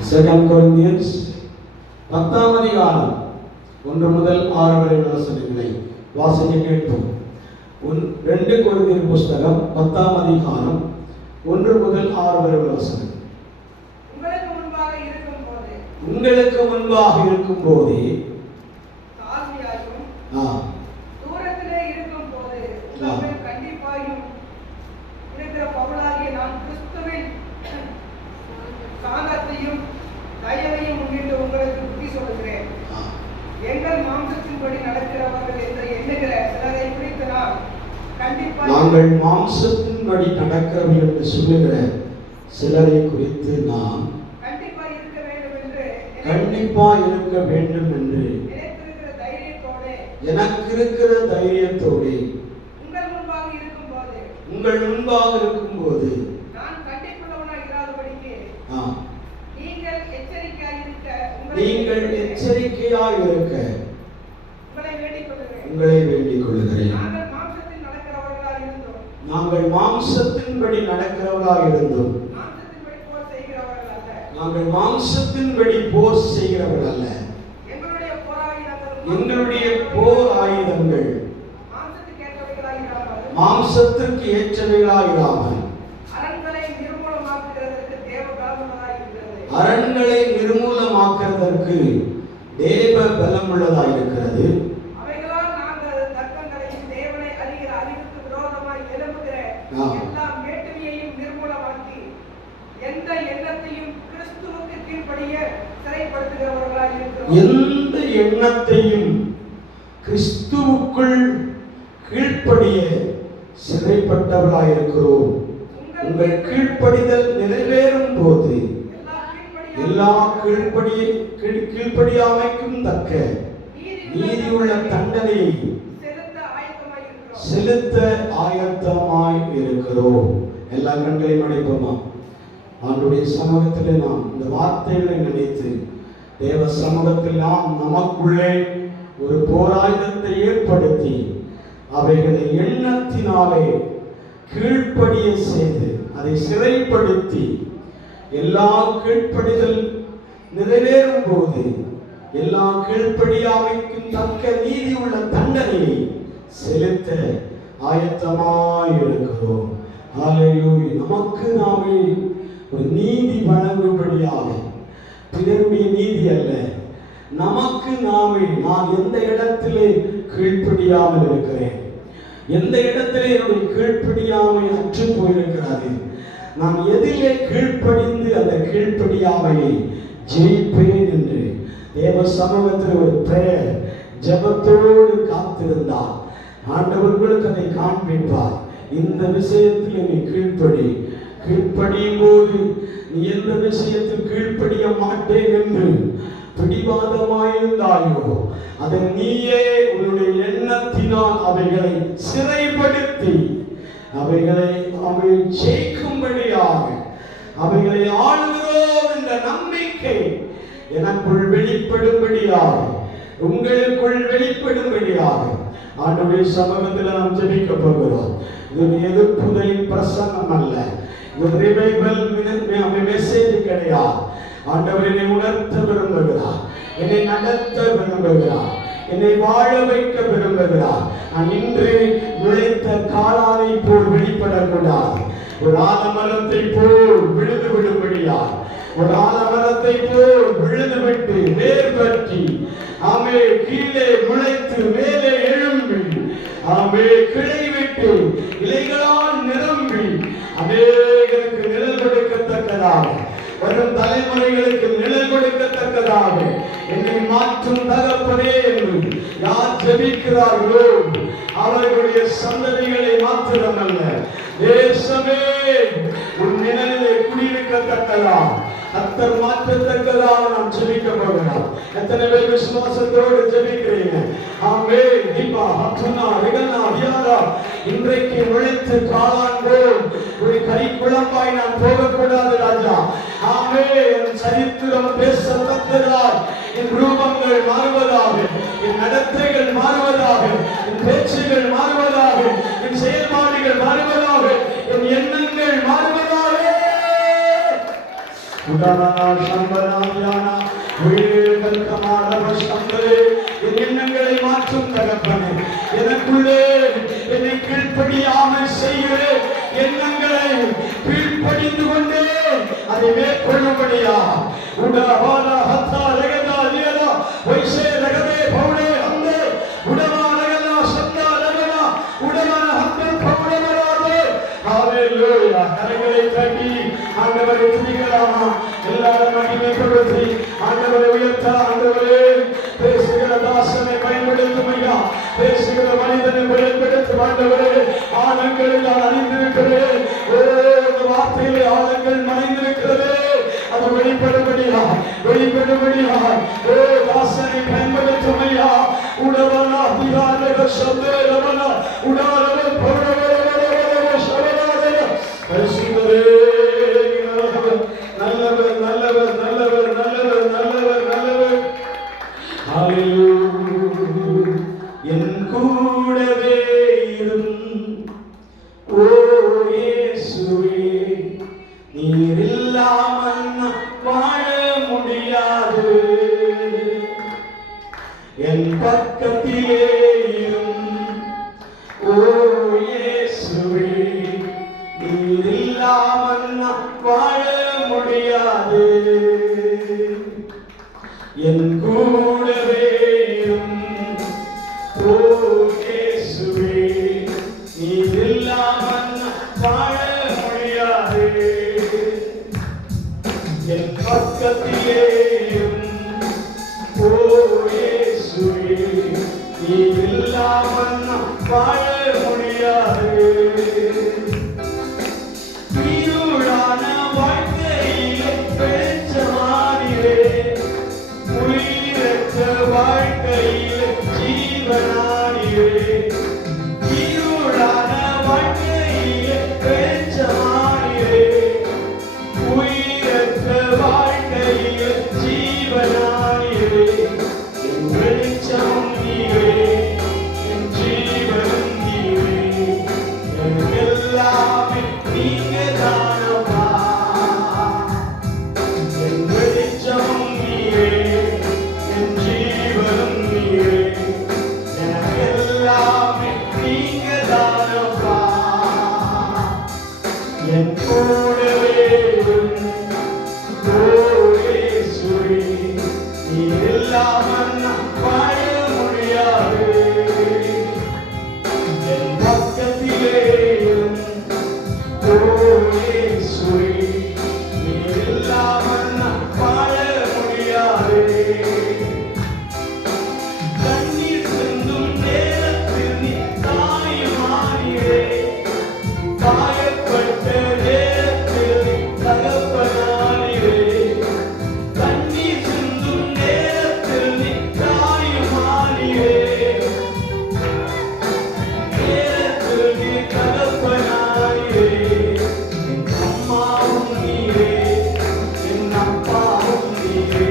2 Corinthians 10ஆம் அதிகாரம் 1 முதல் 6 வரை உள்ள வசனங்களை வாசிக்க கேட்போம். 2 கொரிந்தியர் புஸ்தகம் 10ஆம் அதிகாரம் 1 முதல் 6 வரை உள்ள வசனம். உங்களுக்கு முன்பாக இருக்கும் போதே தூரத்திலே இருக்கும் போது உங்கள் கண்டிப்பாயும் இருக்கிற பவுலாகிய நான் கிறிஸ்துவின் சாந்தத்தையும் தயவையும் முன்னிட்டு உங்களுக்கு புத்தி சொல்கிறேன். எங்கள் மாம்சத்தின்படி நடக்கிறவர்கள் என்று எண்ணுகிற சிலரை குறித்து நான் கண்டிப்பாக நாங்கள் மாம்சத்தின்படி நடக்கிறவர்கள் என்று சொல்லுகிற சிலரை குறித்து நான் கண்டிப்பாக இருக்க வேண்டும் என்று எனக்கு இருக்கிற தைரியத்தோடு உங்கள் முன்பாக இருக்கும்போது நான் கண்டிப்புள்ளவனாய் இராதபடிக்கு நீங்கள் எச்சரிக்கையாய் இருக்க உங்களை வேண்டிக் கொள்கிறேன். நாங்கள் மாம்சத்தின்படி நடக்கிறவர்களாக இருந்தோம். நாங்கள் மாம்சத்தின்படி போர் செய்கிறவர்கள் அல்ல. எங்களுடைய போர் ஆயுதங்கள் மாம்சத்திற்கு ஏற்றவைகளாயிராமல் அரண்களை நிர்மூலமாக்குவதற்கு தேவ பலம் உள்ளதாக இருக்கிறது. எந்த எண்ணத்தையும் கிறிஸ்துவுக்குள் கீழ்ப்படிய சிறைப்பட்டவர்களாய் இருக்கிறோம். உங்கள் கீழ்ப்படிதல் நிறைவேறும் போது எல்லா கீழ்ப்படியாமைக்கும் தக்க நீதியுள்ள தண்டனையை செலுத்த ஆயத்தமாய் இருக்கிறோம். எல்லா கண்களையும் அடைப்போமா? ஆண்டுடைய சமூகத்திலே நாம் இந்த வார்த்தைகளை நினைத்து தேவ சமூகத்தில் நாம் நமக்குள்ளே ஒரு போராயுதத்தை ஏற்படுத்தி அவைகளை எண்ணத்தினாலே கீழ்ப்படிய செய்து அதை சிறைப்படுத்தி எல்லா கீழ்ப்படிதல் நிறைவேறும் போது எல்லா கீழ்ப்படியாமைக்கும் தக்க நீதி உள்ள தண்டனையை செலுத்த ஆயத்தமாய் இருக்கிறோம். ஹல்லேலூயா. நமக்கு நாமே ஒரு நீதி வழங்கும்படியாக, பிறருடைய நீதி அல்ல, நமக்கு நாமே நான் எந்த இடத்திலே கீழ்ப்படியாமல் இருக்கிறேன், எந்த இடத்திலே என்னுடைய கீழ்ப்படியாமை அற்று போயிருக்கிறது, நான் எதிலே கீழ்ப்படிந்து அந்த கீழ்ப்படியாமையை ஜெயிப்பேன் என்று தேவ சமூகத்தில் ஒரு பிரேயர் ஜெபத்தோடு காத்திருந்தார். ஆண்டவர்களுக்கு அதை காண்பிப்பார். இந்த விஷயத்தில் நீ கீழ்ப்படியும் போது நீ எந்த விஷயத்தில் கீழ்ப்படிய மாட்டேன் என்று பிடிவாதமாயிருந்தாயோ அதை நீயே உன்னுடைய எண்ணத்தினால் அவைகளை சிறைப்படுத்தி அவைகளை ஜெயிக்கும்படியாக அவைகளை ஆளுகிறோம் என்ற நம்பிக்கை எனக்குள் வெளிப்படும்படியாக, உங்களுக்குள் வெளிப்படும்படியாக ஆண்டவருடைய சமூகத்தில் நாம் ஜெபிக்க போகிறோம். இது எதிர்ப்புதலின் பிரசங்கம் அல்ல, இது ரிவைவல் மெசேஜ் கிடையாது. ஆண்டவர் என்னை உணர்த்த விரும்புகிறார், என்னை நடத்த விரும்புகிறார், என்னை வாழ வைக்க விரும்புகிறார். நான் இன்று உழைத்த காளானை போல் வெளிப்படக்கூடாது, ஒரு ஆலமரத்தை போல் விழுது விடும்படியார், ஒரு ஆலமரத்தை போல் விழுது விட்டு வேர் பற்றி ஆமே கீழே முளைத்து மேலே எழும்பி ஆமே கிளை விட்டு இலைகளால் நிரம்பி அநேகருக்கு நிழல் கொடுக்கத்தக்கதாக, வரும் தலைமுறைகளுக்கு நிழல் கொடுக்கத்தக்கதாக என்னை மாற்றும் தகப்பனே என்று யார் ஜெபிக்கிறார்களோ அவர்களுடைய சந்ததிகளை மாத்திரமல்ல, தேசமே உன் நிழலிலே குடியிருக்கத்தக்கதா கர்த்தர் மாற்றத்தக்கதாக நாம் ஜெபிக்க போகிறோம். எத்தனை பேர் விசுவாசத்தோடு ஜெபிக்கிறீங்க? ஆமென். தீபா ஹத்துனா ரிகனா வியாரா இன்றைக்கு உழைத்து காளான் போல் ஒரு கரிக்குழம்பாய் நான் போகக்கூடாது ராஜா. ஆமென். சரித்திரம் பேசத்தக்கதாய் என் ரூபங்கள் மாறுவதாக, என் நடத்தைகள் மாறுவதாக, என் பேச்சுகள் மாறுவதாக, என் செயல்பாடுகள் மாறுவதாக, என் எண்ணங்கள் மாறுவதாக. என் எண்ணங்களை மாற்றும் தகப்பனே, எனக்குள்ளே என்னை கீழ்ப்படியாமல் செய்கிற எண்ணங்களை கீழ்ப்படிந்து கொண்டே அதை மேற்கொள்ளும்படியா உடவார ஹத்தா ரகதா லியலா வைசே ரகதே பௌடே அந்தே உடவா ரகதா சத்தா ரகதா உடவா ஹத்தா பௌடே மராதே. ஹalleluya. கரங்களை தட்டி ஆண்டவரை துதிக்கலாமா? எல்லாரும் மகிமை கொடுத்து ஆண்டவரை உயர்த்த. ஆண்டவரே, பேசுகிற தாசனை பயன்படுத்தும் ஐயா, பேசுகிற மனிதனை பயன்படுத்தும் ஆண்டவரே. ஆழங்களில் நான் அறிந்திருக்கிறேன். வார்த்தையிலே ஆழங்கள் மறைந்திருக்கிறது. அது வெளிப்படும்படியா தாசனை பயன்படுத்தும் ஐயா. உடவனா அதிகார சந்தேகவனா உடாரவ நல்லவர் நல்லவர் நல்லவர் நல்லவர் நல்லவர் நல்லவர். என் கூடவே ஓ இயேசுவே, நீர் இல்லாமல் நான் வாழ முடியாது. என் பக்கத்திலே ஓ இயேசுவே, நீர் இல்லாமல் நான் வாழ முடியாது. என் கூடவே ஓ இயேசுவே, நீர் இல்லாமல் நான் வாழ முடியாது. என் பக்கத்திலே ஓ இயேசுவே, நீர் இல்லாமல் நான் வாழ முடியாது. இருளான வாழ்க்கையிலே வெளிச்சமானீரே, உயிரற்ற வாழ்க்கையிலே ஜீவனானீரே. இருளான வாழ்க்கையிலே வெளிச்சமானீரே, உயிரற்ற வாழ்க்கையிலே ஜீவனானீரே. என் வெளிச்சம் நீரே, என் ஜீவன் நீரே, எனக்கு எல்லாமே நீங்க தானப்பா. என் வெளிச்சம் நீரே, என் ஜீவன் நீரே, எனக்கு எல்லாமே நீங்க தானப்பா. என் கூடவே ஓ இயேசுவே, நீர் இல்லாமல் நான் வாழ முடியாது. என் பக்கத்திலே ஓ இயேசுவே, நீர் இல்லாமல் நான் வாழ முடியாது. கண்ணீர் சிந்தும் நேரத்தில் நீ தாயுமானீரே, காயப்பட்ட நேரத்தில் நீ தகப்பனானீரே. கண்ணீர் சிந்தும் நேரத்தில் நீ தாயுமானீரே, நேரத்தில் நீ தகப்பனானீரே. என் அம்மாவும் நீரே, என் அப்பாவும் நீரே,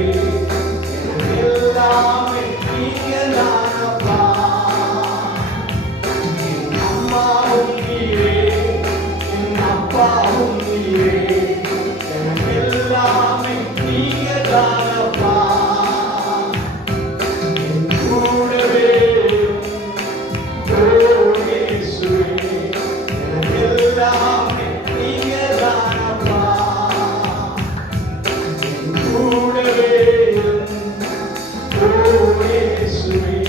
எனக்கு எல்லாமே நீங்க தானப்பா. என் அம்மாவும் நீரே, என் அப்பாவும் நீரே, எனக்கு எல்லாமே நீங்க தானப்பா. என் கூடவே ஓ இயேசுவே, எனக்கு எல்லாமே நீங்க தானப்பா. என் கூடவே ஓ இயேசுவே,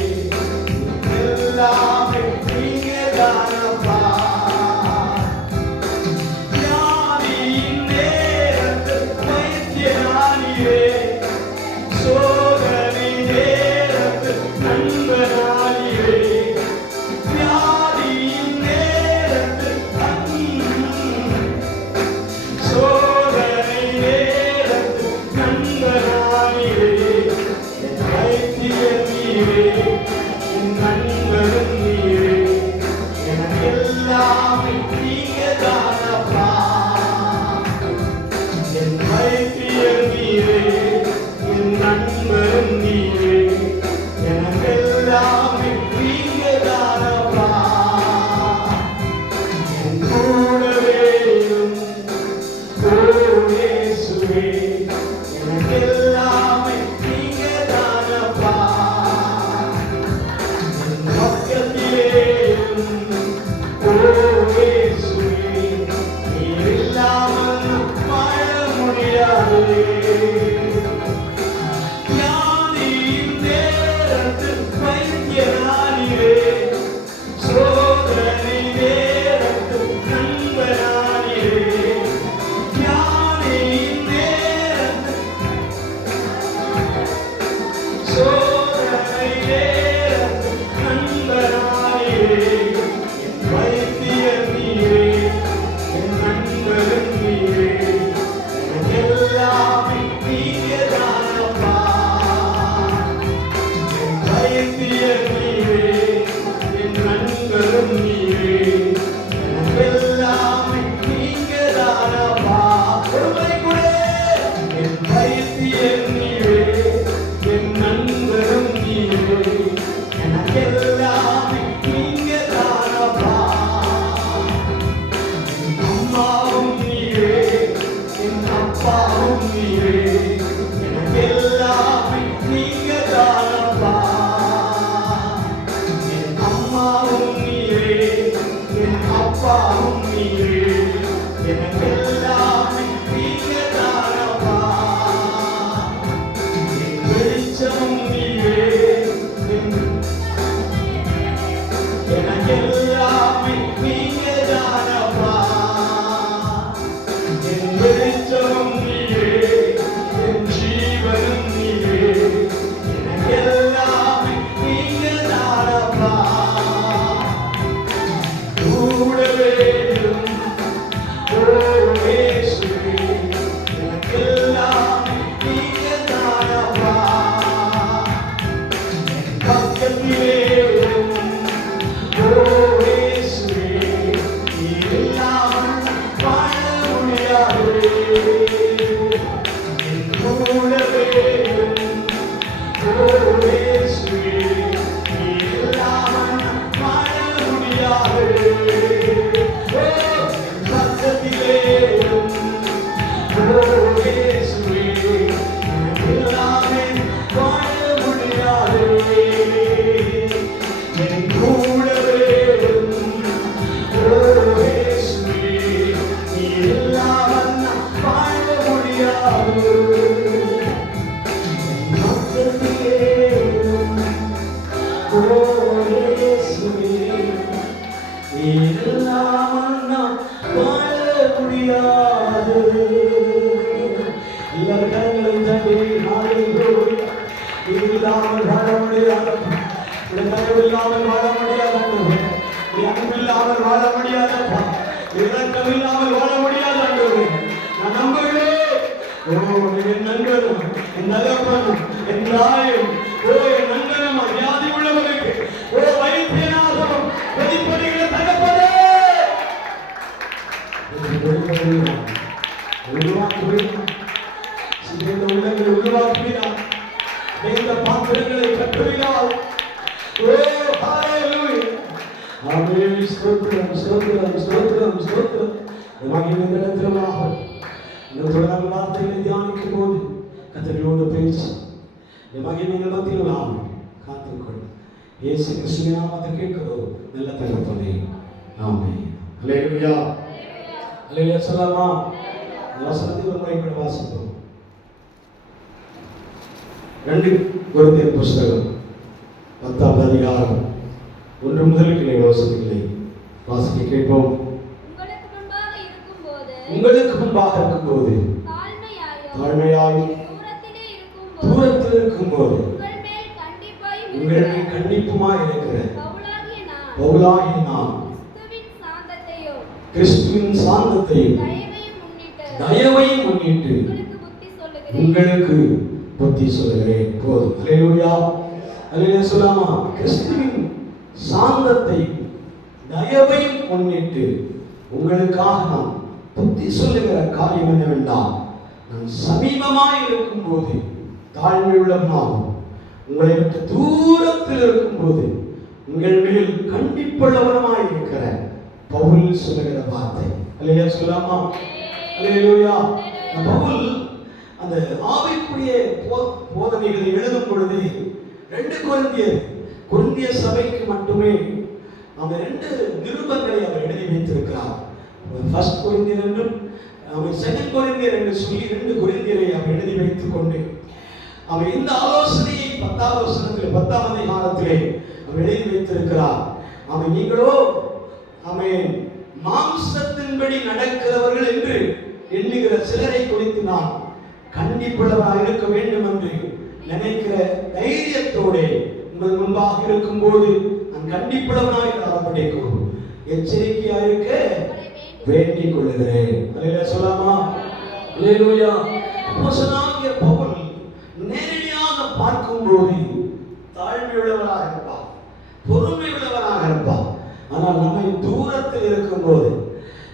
எல்லாமே நீங்க தானப்பா. வியாதியின் நேரத்தில் வைத்தியனானீரே, ஞானியின் நேரத்தில் வைத்தியனானீரே, சோதனை நேரத்தில் நண்பனானீரே. ஞானியின் நேரத்தில் சோதனை நேரத்தில் நண்பனானீரே. என் வைத்தியர் நீரே, என் நண்பரும் நீரே, எல்லாமே நீங்கதானப்பா. என் வைத்தியர் நீரே, என் நண்பரும் நீரே, எல்லாமே நீங்கதானப்பா. ஒரு முறை கூட என் வைத்தியர் நீரே, என் நண்பரும் நீரே, எனக்கு எல்லாமே நீங்கதானப்பா. அம்மாவும் நீரே, என் அப்பாவும் நீரே, எனக்கு எல்லாமே நீங்கதானப்பா. என் அம்மாவும் நீரே, என் அப்பாவும் நீரே, எனக்கு எல்லாமே நீங்கதானப்பா. என் வெளிச்சமும் நீரே, எனக்கு எல்லாமே நீங்கதானப்பா. என் வெளிச்சமும் நீரே, என் ஜீவனும் நீரே, எனக்கு எல்லாமே நீங்கதானப்பா. கூடவே இரும், ஓ இயேசுவே, எனக்கு எல்லாமே நீங்கதானப்பா. என் பக்கத்திலே இரும், ஓ இயேசுவே, நீர் இல்லாமல் வாழ முடியாது. என் கூடவே இரும், ஓ இயேசுவே, நீர் இல்லாமல் வாழ முடியாது. ஓ, என் பக்கத்திலே இரும், ஓ இயேசுவே, எனக்கு இல்லாமல் வாழ முடியாது. என் கூடவே இரும், ஓ இயேசுவே, நீர் இல்லாமல் நான் வாழ முடியாது. என் பக்கத்திலே இரும், ஓ இயேசுவே, நீர் இல்லாமல் நான் வாழ முடியாது. எல்லாரும் கரங்களை தட்டி ஹalleluya. இது இல்லாமல் வாழ முடியாது. உன் தயவு இல்லாமல் வாழ முடியாது. நீ அன்பு இல்லாமல் வாழ முடியாதப்பா. இரக்கம் இல்லாமல் வாழ முடியாது ஆண்டவரே. நான் நம்புகிறேன். ஓ, என் நண்பனும் என் தகப்பனும் என் தாயும், ஓ என் நண்பனும் வியாதி உள்ளவருக்கு, ஓ வைத்தியனாகவும் வெளிப்படுகிற தகப்பனே, உருவாக்குகிறார். சிதைந்த உள்ளங்களை உருவாக்குகிறார். இந்த பாத்திரங்களை கட்டுகிறார். ஓ ஹalleluya. ஆமென். ஸ்தோத்திரம் ஸ்தோத்திரம் ஸ்தோத்திரம் ஸ்தோத்திரம். மகிமை நிரந்தரமாக இந்த தொடர்ந்து வார்த்தைகளை தியானிக்கும் போது கர்த்தரோடு பேசி மகிமை நிலத்தில் நாம் காத்துக்கொள். இயேசு கிறிஸ்துவின் நாமத்தை கேட்கிறோம் நல்ல தகப்பனே. ஆமென். ஹalleluya. ஹalleluya சொல்லலாமா? வசனத்தை ஒரு முறை கூட வாசிப்போம். 2 கொரிந்தியர் புத்தகம் 10ஆம் அதிகாரம் 1 முதல் கிளை வசனங்களை வாசிக்க கேட்போம். உங்களுக்கு முன்பாக இருக்கும்போது தாழ்மையாய் தூரத்தில் இருக்கும்போது உங்கள் மேல் கண்டிப்புமாய் இருக்கிற பவுலாகிய நான் கிறிஸ்துவின் சாந்தத்தையும் தயவையும் முன்னிட்டு உங்களுக்கு புத்தி சொல்லுகிறேன். போதும். ஹalleluya. ஹalleluya சொல்லாமா? கிறிஸ்துவின் சாந்தத்தையும் தயவையும் முன்னிட்டு உங்களுக்காக நான் புத்தி சொல்லுகிற காரியம் என்னவென்றால், நான் சமீபமாய் இருக்கும்போது தாழ்மை உள்ளவனாகவும் உங்களை விட்டு தூரத்தில் இருக்கும்போது உங்கள் மேல் கண்டிப்புள்ளவனமாய் இருக்கிற பவுல் சொல்லுகிற வார்த்தை. ஹalleluya சொல்லாமா? ஹalleluya. பவுல் அந்த ஆவிக்குரிய போதனைகளை எழுதும் பொழுது 2 கொரிந்திய சபைக்கு மட்டுமே அந்த 2 நிருபங்களை அவர் எழுதி வைத்திருக்கிறார். 1 கொரிந்தியர் என்றும் அவன் செகண்ட் கொரிந்தியர் என்று சொல்லி 2 கொரிந்தியரை அவன் எழுதி வைத்துக் கொண்டு அவன் இந்த ஆலோசனையை 10வது வசனத்திலே 10ஆம் அதிகாரத்திலே அவன் எழுதி வைத்திருக்கிறார். அவன் நீங்களோ அவன் மாம்சத்தின்படி நடக்கிறவர்கள் என்று எண்ணுகிற சிலரை குறித்து நான் கண்டிப்புள்ளவராக இருக்க வேண்டும் என்று நினைக்கிற தைரியத்தோடு உங்கள் முன்பாக இருக்கும் போது நான் கண்டிப்புள்ளவனாக இருக்க எச்சரிக்கையாக இருக்க வேண்டிக் கொள்ளுகிறேன். அல்லேலூயா சொல்லாமா? அல்லேலூயா. அப்போஸ்தலனாகிய பவுல் நேரடியாக பார்க்கும்போது தாழ்மையுள்ளவராக இருப்பார், பொறுமை உள்ளவராக இருப்பார். ஆனால் நம்மை தூரத்தில் இருக்கும்போது,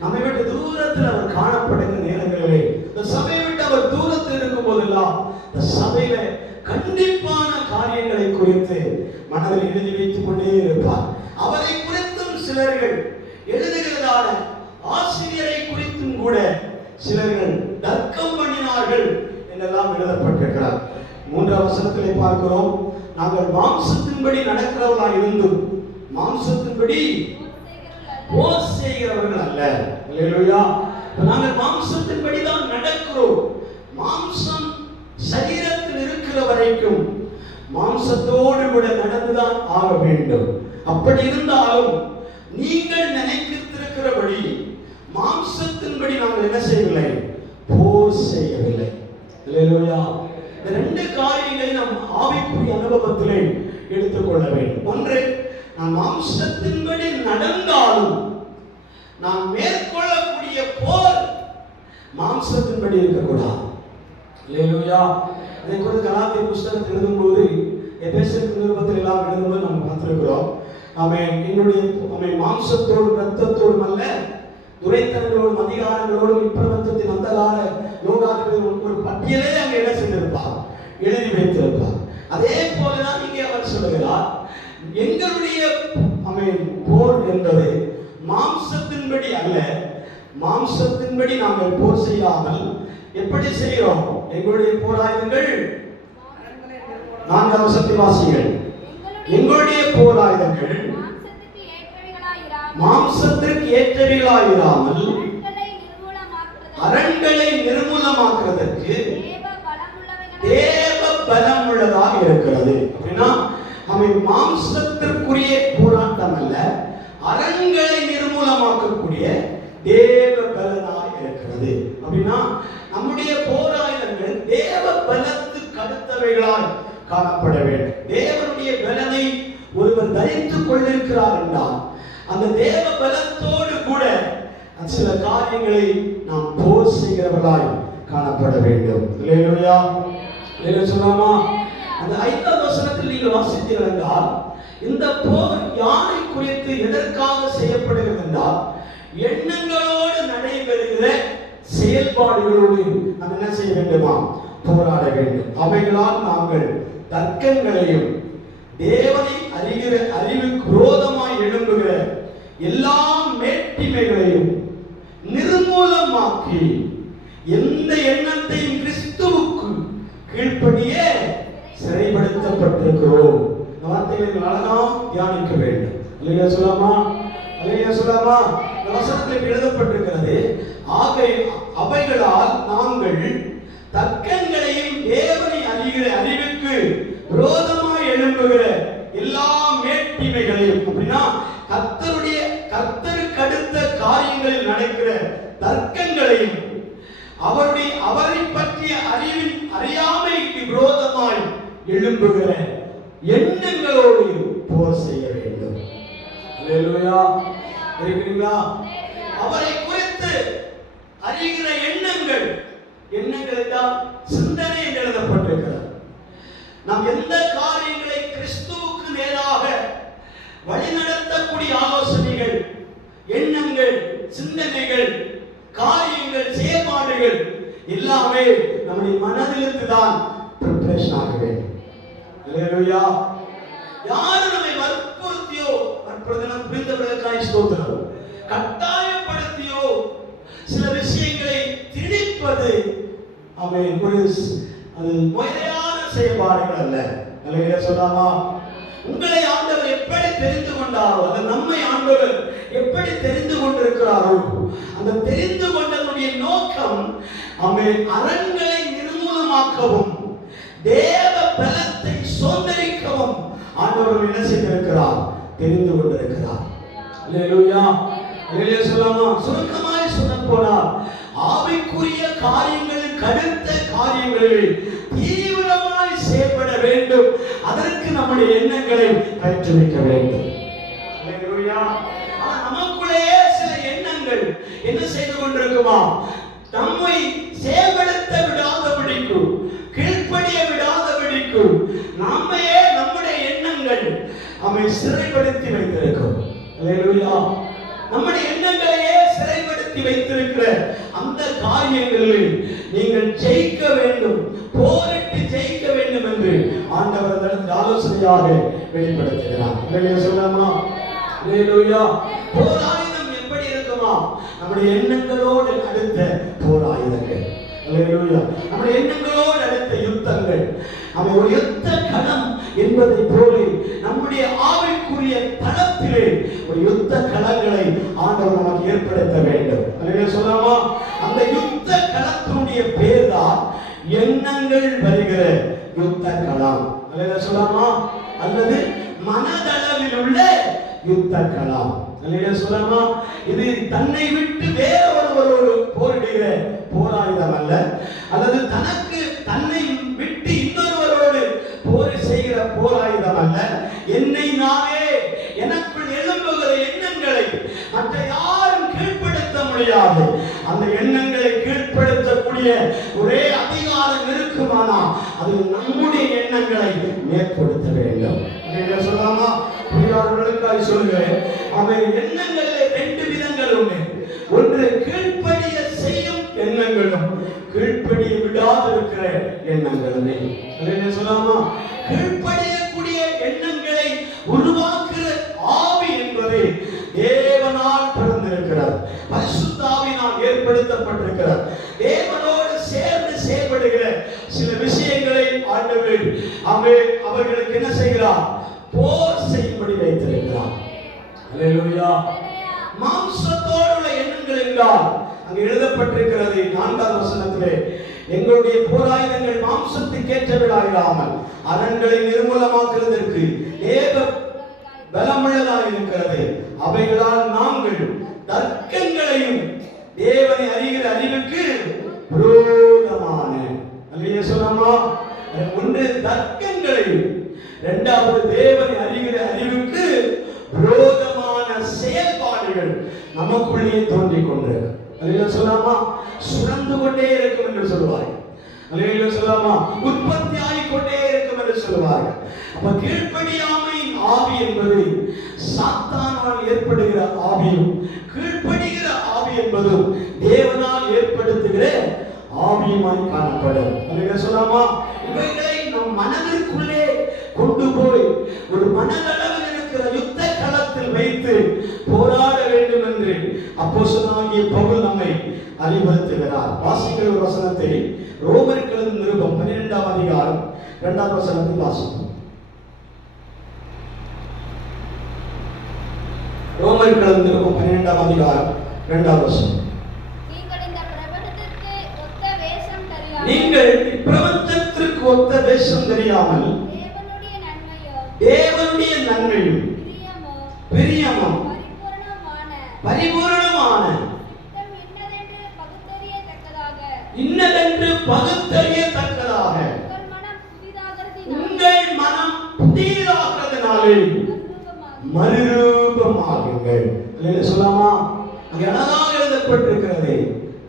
நம்மை விட்டு தூரத்தில் அவர் காணப்படுகிற நேரங்களிலே, இந்த சபையை விட்டு அவர் தூரத்தில் இருக்கும் போதெல்லாம் இந்த சபையில கண்டிப்பான காரியங்களை குறித்து மனதில் எழுதி வைத்துக் கொண்டே இருப்பார். அவரை குறித்தும் சிலர்கள் எழுதுகிறதான ஆசிரியரை குறித்தும் கூட சிலர்கள் தர்க்கம் பண்ணினார்கள் என்றெல்லாம் எழுதப்பட்டிருக்கிறார். 3ஆம் வசனத்திலே பார்க்கிறோம், நாங்கள் மாம்சத்தின்படி நடக்கிறவர்களாக இருந்தும் மாம்சத்தின்படி போர் செய்கிறவர்கள் அல்ல. அல்லேலூயா. நாங்கள் மாம்சத்தின்படி தான் நடக்கிறோம். மாம்சம் சரீரத்தில் இருக்கிற வரைக்கும் மாம்சத்தோடு கூட நடந்துதான் ஆக வேண்டும். அப்படி இருந்தாலும் நீங்கள் நினைத்திருக்கிறபடி மாம்சத்தின்படி நாங்கள் என்ன செய்யவில்லை, போர் செய்யவில்லை. அல்லேலூயா. இந்த 2 காரியங்களை நாம் ஆவிக்குரிய அனுபவத்திலே எடுத்துக்கொள்ள வேண்டும். ஒன்று, நாம் மாம்சத்தின்படி நடந்தாலும் நாம் மேற்கொள்ளக்கூடிய போர் மாம்சத்தின்படி இருக்கக்கூடாது. அல்லேலூயா. இதை குறித்து கலாத்தியர் புத்தகத்தில் எழுதும்போது, எபேசியர் நிருபத்தில் எல்லாம் எழுதும்போது நாம் பார்த்திருக்கிறோம். அவன் எங்களுடைய மாம்சத்தோடும் இரத்தத்தோடும் அல்ல, துரைத்தனங்களோடும் அதிகாரங்களோடும் இப்பிரபஞ்சத்தின் அந்தகார லோகாதிபதியோடும் ஒரு பட்டியலே அங்கே என்ன செய்திருப்பார், எழுதி வைத்திருப்பார். அதே போலதான் இங்கே அவர் சொல்லுகிறார், எங்களுடைய போர் என்பது மாம்சத்தின்படி அல்ல. மாம்சத்தின்படி நாங்கள் போர் செய்யாமல் எப்படி செய்கிறோம்? எங்களுடைய போராயுதங்கள் 4ஆம் வசனத்தை வாசிங்கள். எங்களுடைய போராயுதங்கள் மாம்சத்திற்கு ஏற்றவைகளாயிராமல் அரண்களை நிர்மூலமாக்குவதற்கு தேவ பலம் உள்ளதாக இருக்கிறது. அப்படின்னா அவன் மாம்சத்திற்குரிய போராட்டம் அல்ல, அரண்களை நிர்மூலமாக்கக்கூடிய தேவ பலனாய் இருக்கிறது. அப்படின்னா நம்முடைய போராயுதங்கள் தேவ பலத்துக்கு அடுத்தவைகளாய் காணப்பட வேண்டும். தேவனுடைய பலனை ஒருவர் தரித்துக் கொண்டிருக்கிறார் என்றால் அந்த தேவ பலத்தோடு கூட சில காரியங்களை நாம் போர் செய்கிறவர்களாய் காணப்பட வேண்டும். அல்லேலூயா. அல்லேலூயா சொல்லாமா? அந்த 5ஆம் வசனத்தில் நீங்கள் வாசித்தீர்கள் என்றால், இந்த போர் யாரை குறித்து எதற்காக செய்யப்படுகிறது என்றால், எண்ணங்களோடு நடைபெறுகிற செயல்பாடுகளோடு நாம் என்ன செய்ய வேண்டுமா, போராட வேண்டும். அவைகளால் நாங்கள் தர்க்கங்களையும் தேவனை அறிகிற அறிவுக்கு விரோதமாய் எழும்புகிற எல்லா மேட்டிமைகளையும் நிர்மூலமாக்கி எந்த எண்ணத்தையும் கிறிஸ்துவுக்கு கீழ்ப்படிய சிறைப்படுத்தப்பட்டிருக்கிறோம். இந்த வார்த்தைகளை அழகாக தியானிக்க வேண்டும். அல்லேலூயா சொல்லாமா? அல்லேலூயா சொல்லாமா? இந்த வசனத்தில் எழுதப்பட்டிருக்கிறது, அவைகளால் நாங்கள் தர்க்கங்களையும் தேவனை அறிகிற அறிவுக்கு விரோதமாய் எழும்புகிற எல்லா மேட்டிமைகளையும், அப்படின்னா கர்த்தருக்கு அடுத்த காரியங்களில் நடக்கிற தர்க்கங்களையும் அவரை பற்றிய அறியாமைக்கு விரோதமாய் எழும்புகிற எண்ணங்களோடு போர் செய்ய வேண்டும். அல்லேலூயா. இருக்கிறீங்களா? அவரை குறித்து அறிகிற எண்ணங்கள் தான் சிந்தனை என்று எழுதப்பட்டிருக்கிறது. நாம் எந்த காரியங்களை கிறிஸ்துவுக்கு நேராக வழிநடத்தக்கூடிய ஆலோசனைகள், எண்ணங்கள், சிந்தனைகள், காரியங்கள், செயல்பாடுகள் எல்லாமே நம்முடைய மனதிலிருந்து தான் பிரிப்பரேஷன் ஆக வேண்டும். அல்லேலூயா. யாரும் நம்மை வற்புறுத்தியோ, வற்புறுத்தினால் புரிந்தவர்களுக்காய் ஸ்தோத்திரம், கட்டாயப்படுத்தியோ சில விஷயங்களை திணிப்பது அது முறையான செயல்பாடுகள் அல்ல. அல்லேலூயா சொல்லாமா? உங்களை ஆண்டவர் எப்படி தெரிந்து கொண்டாரோ, அந்த நம்மை ஆண்டவர் எப்படி தெரிந்து கொண்டிருக்கிறாரோ, அந்த தெரிந்து கொண்டனுடைய ஆண்டவருடைய நோக்கம் அரண்களை நிர்மூலமாக்கவும் தேவ பலத்தை சுதந்திரிக்கவும் ஆண்டவர் என்ன செய்திருக்கிறார், தெரிந்து கொண்டிருக்கிறார். அல்லேலூயா, அல்லேலூயா சொல்லலாமா? சுருக்கமாய் சொல்ல போனால் ஆவிக்குரிய காரியங்களுக்கு அடுத்த காரியங்களில் தீவிரமாய் செயல்பட வேண்டும். அதற்கு நம்முடைய எண்ணங்களை பயிற்றுவிக்க வேண்டும். அல்லேலூயா. நமக்குள்ளே சில எண்ணங்கள் என்ன செய்து கொண்டிருக்குமா, நம்மை செயல்படுத்த விடாதபடிக்கு, கீழ்ப்படிய விடாதபடிக்கு நம்மையே நம்முடைய எண்ணங்கள் நம்மை சிறைப்படுத்தி வைத்திருக்கும். அல்லேலூயா. நம்முடைய எண்ணங்களையே சிறைப்படுத்தி வைத்திருக்கிற அந்த காரியங்களில் நீங்கள் ஜெயிக்க வேண்டும், போரிட்டு ஜெயிக்க வேண்டும் என்று ஆண்டவர் ஆலோசனையாக வெளிப்படுத்துகிறார். அல்லேலூயா சொல்லலாமா? அல்லேலூயா. போராயுதம் எப்படி இருக்குமா? நம்முடைய எண்ணங்களோடு அடுத்த போராயுதங்கள். அல்லேலூயா. நம்முடைய எண்ணங்களோடு அடுத்த யுத்தங்கள். நம்ம ஒரு யுத்த களம் என்பதை போல நம்முடைய ஆவிக்குரிய தளத்திலே ஒரு யுத்த களங்களை ஆண்டவர் நமக்கு ஏற்படுத்த வேண்டும். அல்லேலூயா சொல்லலாமா? அந்த யுத்த களத்தினுடைய பேர் தான் எண்ணங்கள் வருகிற யுத்த களம். அல்லேலூயா சொல்லலாமா? அல்லது மனதளவில் உள்ள யுத்த களம். அல்லேலூயா சொல்லலாமா? இது தன்னை விட்டு வேற ஒருவரோடு போரிடுகிற போராயுதம் அல்ல, அல்லது தனக்கு தன்னை விட்டு இன்னொருவரோடு போர் செய்கிற போராயுதம் அல்ல. என்னை நானே, எனக்குள் எழும்புகிற எண்ணங்களை மற்ற யாரும் கீழ்ப்படுத்த முடியாது. அந்த எண்ணங்களை கீழ்ப்படுத்தக்கூடிய ஒரே அதிகாரம் இருக்குமானா அது நம்முடைய எண்ணங்களை மேற்படுத்த வேண்டும். சொல்லலாமா? புரியாதவர்களுக்காக சொல்லுகிறேன். அவன் எண்ணங்களில் ரெண்டு விதங்கள் உண்டு. ஒன்று கீழ்ப்படிய செய்யும் எண்ணங்களும் கீழ்ப்படிய விடாது இருக்கிற எண்ணங்களுமே. சொல்லலாமா? கீழ்ப்படியக்கூடிய எண்ணங்களை உருவாக்குற ஆவி என்பது தேவனால் பிறந்திருக்கிறார், பரிசுத்த ஆவியினால் ஏற்படுத்தப்பட்டிருக்கிறார். தேவனோடு சேர்ந்து செயல்படுகிற சில விஷயங்களை ஆண்டவர் அவர்களுக்கு என்ன செய்கிறார், போர் செய்யும்படி வைத்திருக்கிறார். அல்லேலூயா. மாம்சத்தோடு உள்ள எண்ணங்கள் என்றால் அங்கு எழுதப்பட்டிருக்கிறது 4ஆம் வசனத்திலே, எங்களுடைய போராயுதங்கள் மாம்சத்துக்கு ஏற்றவைகளாயிராமல் அரண்களை நிர்மூலமாக்குவதற்கு தேவ பலமுள்ளதாக இருக்கிறது. அவைகளால் நாங்கள் தர்க்கங்களையும் தேவனை அறிகிற அறிவுக்கு விரோதமான, அல்லேலூயா சொல்லலாமா? ஒன்று தர்க்கங்களையும், இரண்டாவது தேவனை அறிகிற அறிவுக்கு விரோதமான செயல்பாடுகள் நமக்குள்ளே தோன்றிக் கொண்டிருக்கு. அல்லேலூயா சொல்லலாமா? சுரந்து கொண்டே இருக்கும் என்று சொல்லுவார்கள். அல்லேலூயா சொல்லலாமா? உற்பத்தி ஆகிக்கொண்டே இருக்கும் என்று சொல்லுவார்கள். அப்ப கீழ்ப்படியாமை ஆவி என்பது சாத்தானால் ஏற்படுகிற ஆவியும், கீழ்ப்படுகிற ஆவி என்பதும் தேவனால் ஏற்படுத்துகிற ஆவியுமாய் காணப்படும். அல்லேலூயா சொல்லலாமா? இவைகளை நம் மனதிற்குள்ளே கொண்டு போய் ஒரு மனதளவில் இருக்கிற யுத்த களத்தில் வைத்து போராட வேண்டும் என்று அப்போஸ்தலனாகிய பவுல் நம்மை அறிவுறுத்துகிறார். வாசிக்கிற ஒரு வசனத்தை ரோமருக்கு எழுதின நிருபம் 12ஆம் அதிகாரம் 2ஆம் வசனத்தை வாசிப்போம். ரோமருக்கு எழுதின நிருபம் 12ஆம் அதிகாரம் 2ஆம் வசனம். நீங்கள் பிரபஞ்சத்திற்கு ஒத்த வேஷம் தெரியாமல் தேவனுடைய நன்மையும் பிரியமும் பரிபூரணமான இன்னதென்று பகுத்தறியத்தக்கதாக உங்கள் மனம் புதிதாகிறதுனாலே மறுரூபமாகுங்கள். சொல்லலாமா? அங்கே அழகாக எழுதப்பட்டிருக்கிறது.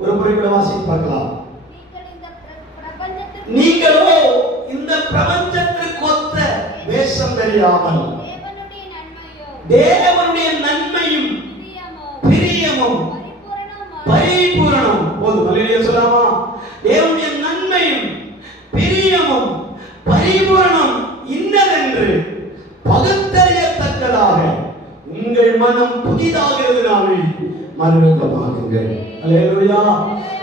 ஒரு முறை கூட வாசித்து பார்க்கலாம். நீங்களோ இந்த பிரபஞ்சத்திற்கு ஒத்த வேஷம் தெரியாமல் தேவனுடைய நன்மையும் பிரியமும் பரிபூரணம் போதும். அல்லேலூயா சொல்லலாமா? தேவனுடைய நன்மையும் பிரியமும் பரிபூரணம் இன்னதென்று பகுத்தறியத்தக்கதாக உங்கள் மனம் புதிதாகிறதுனாலே மறுரூபமாகுங்கள். அல்லேலூயா.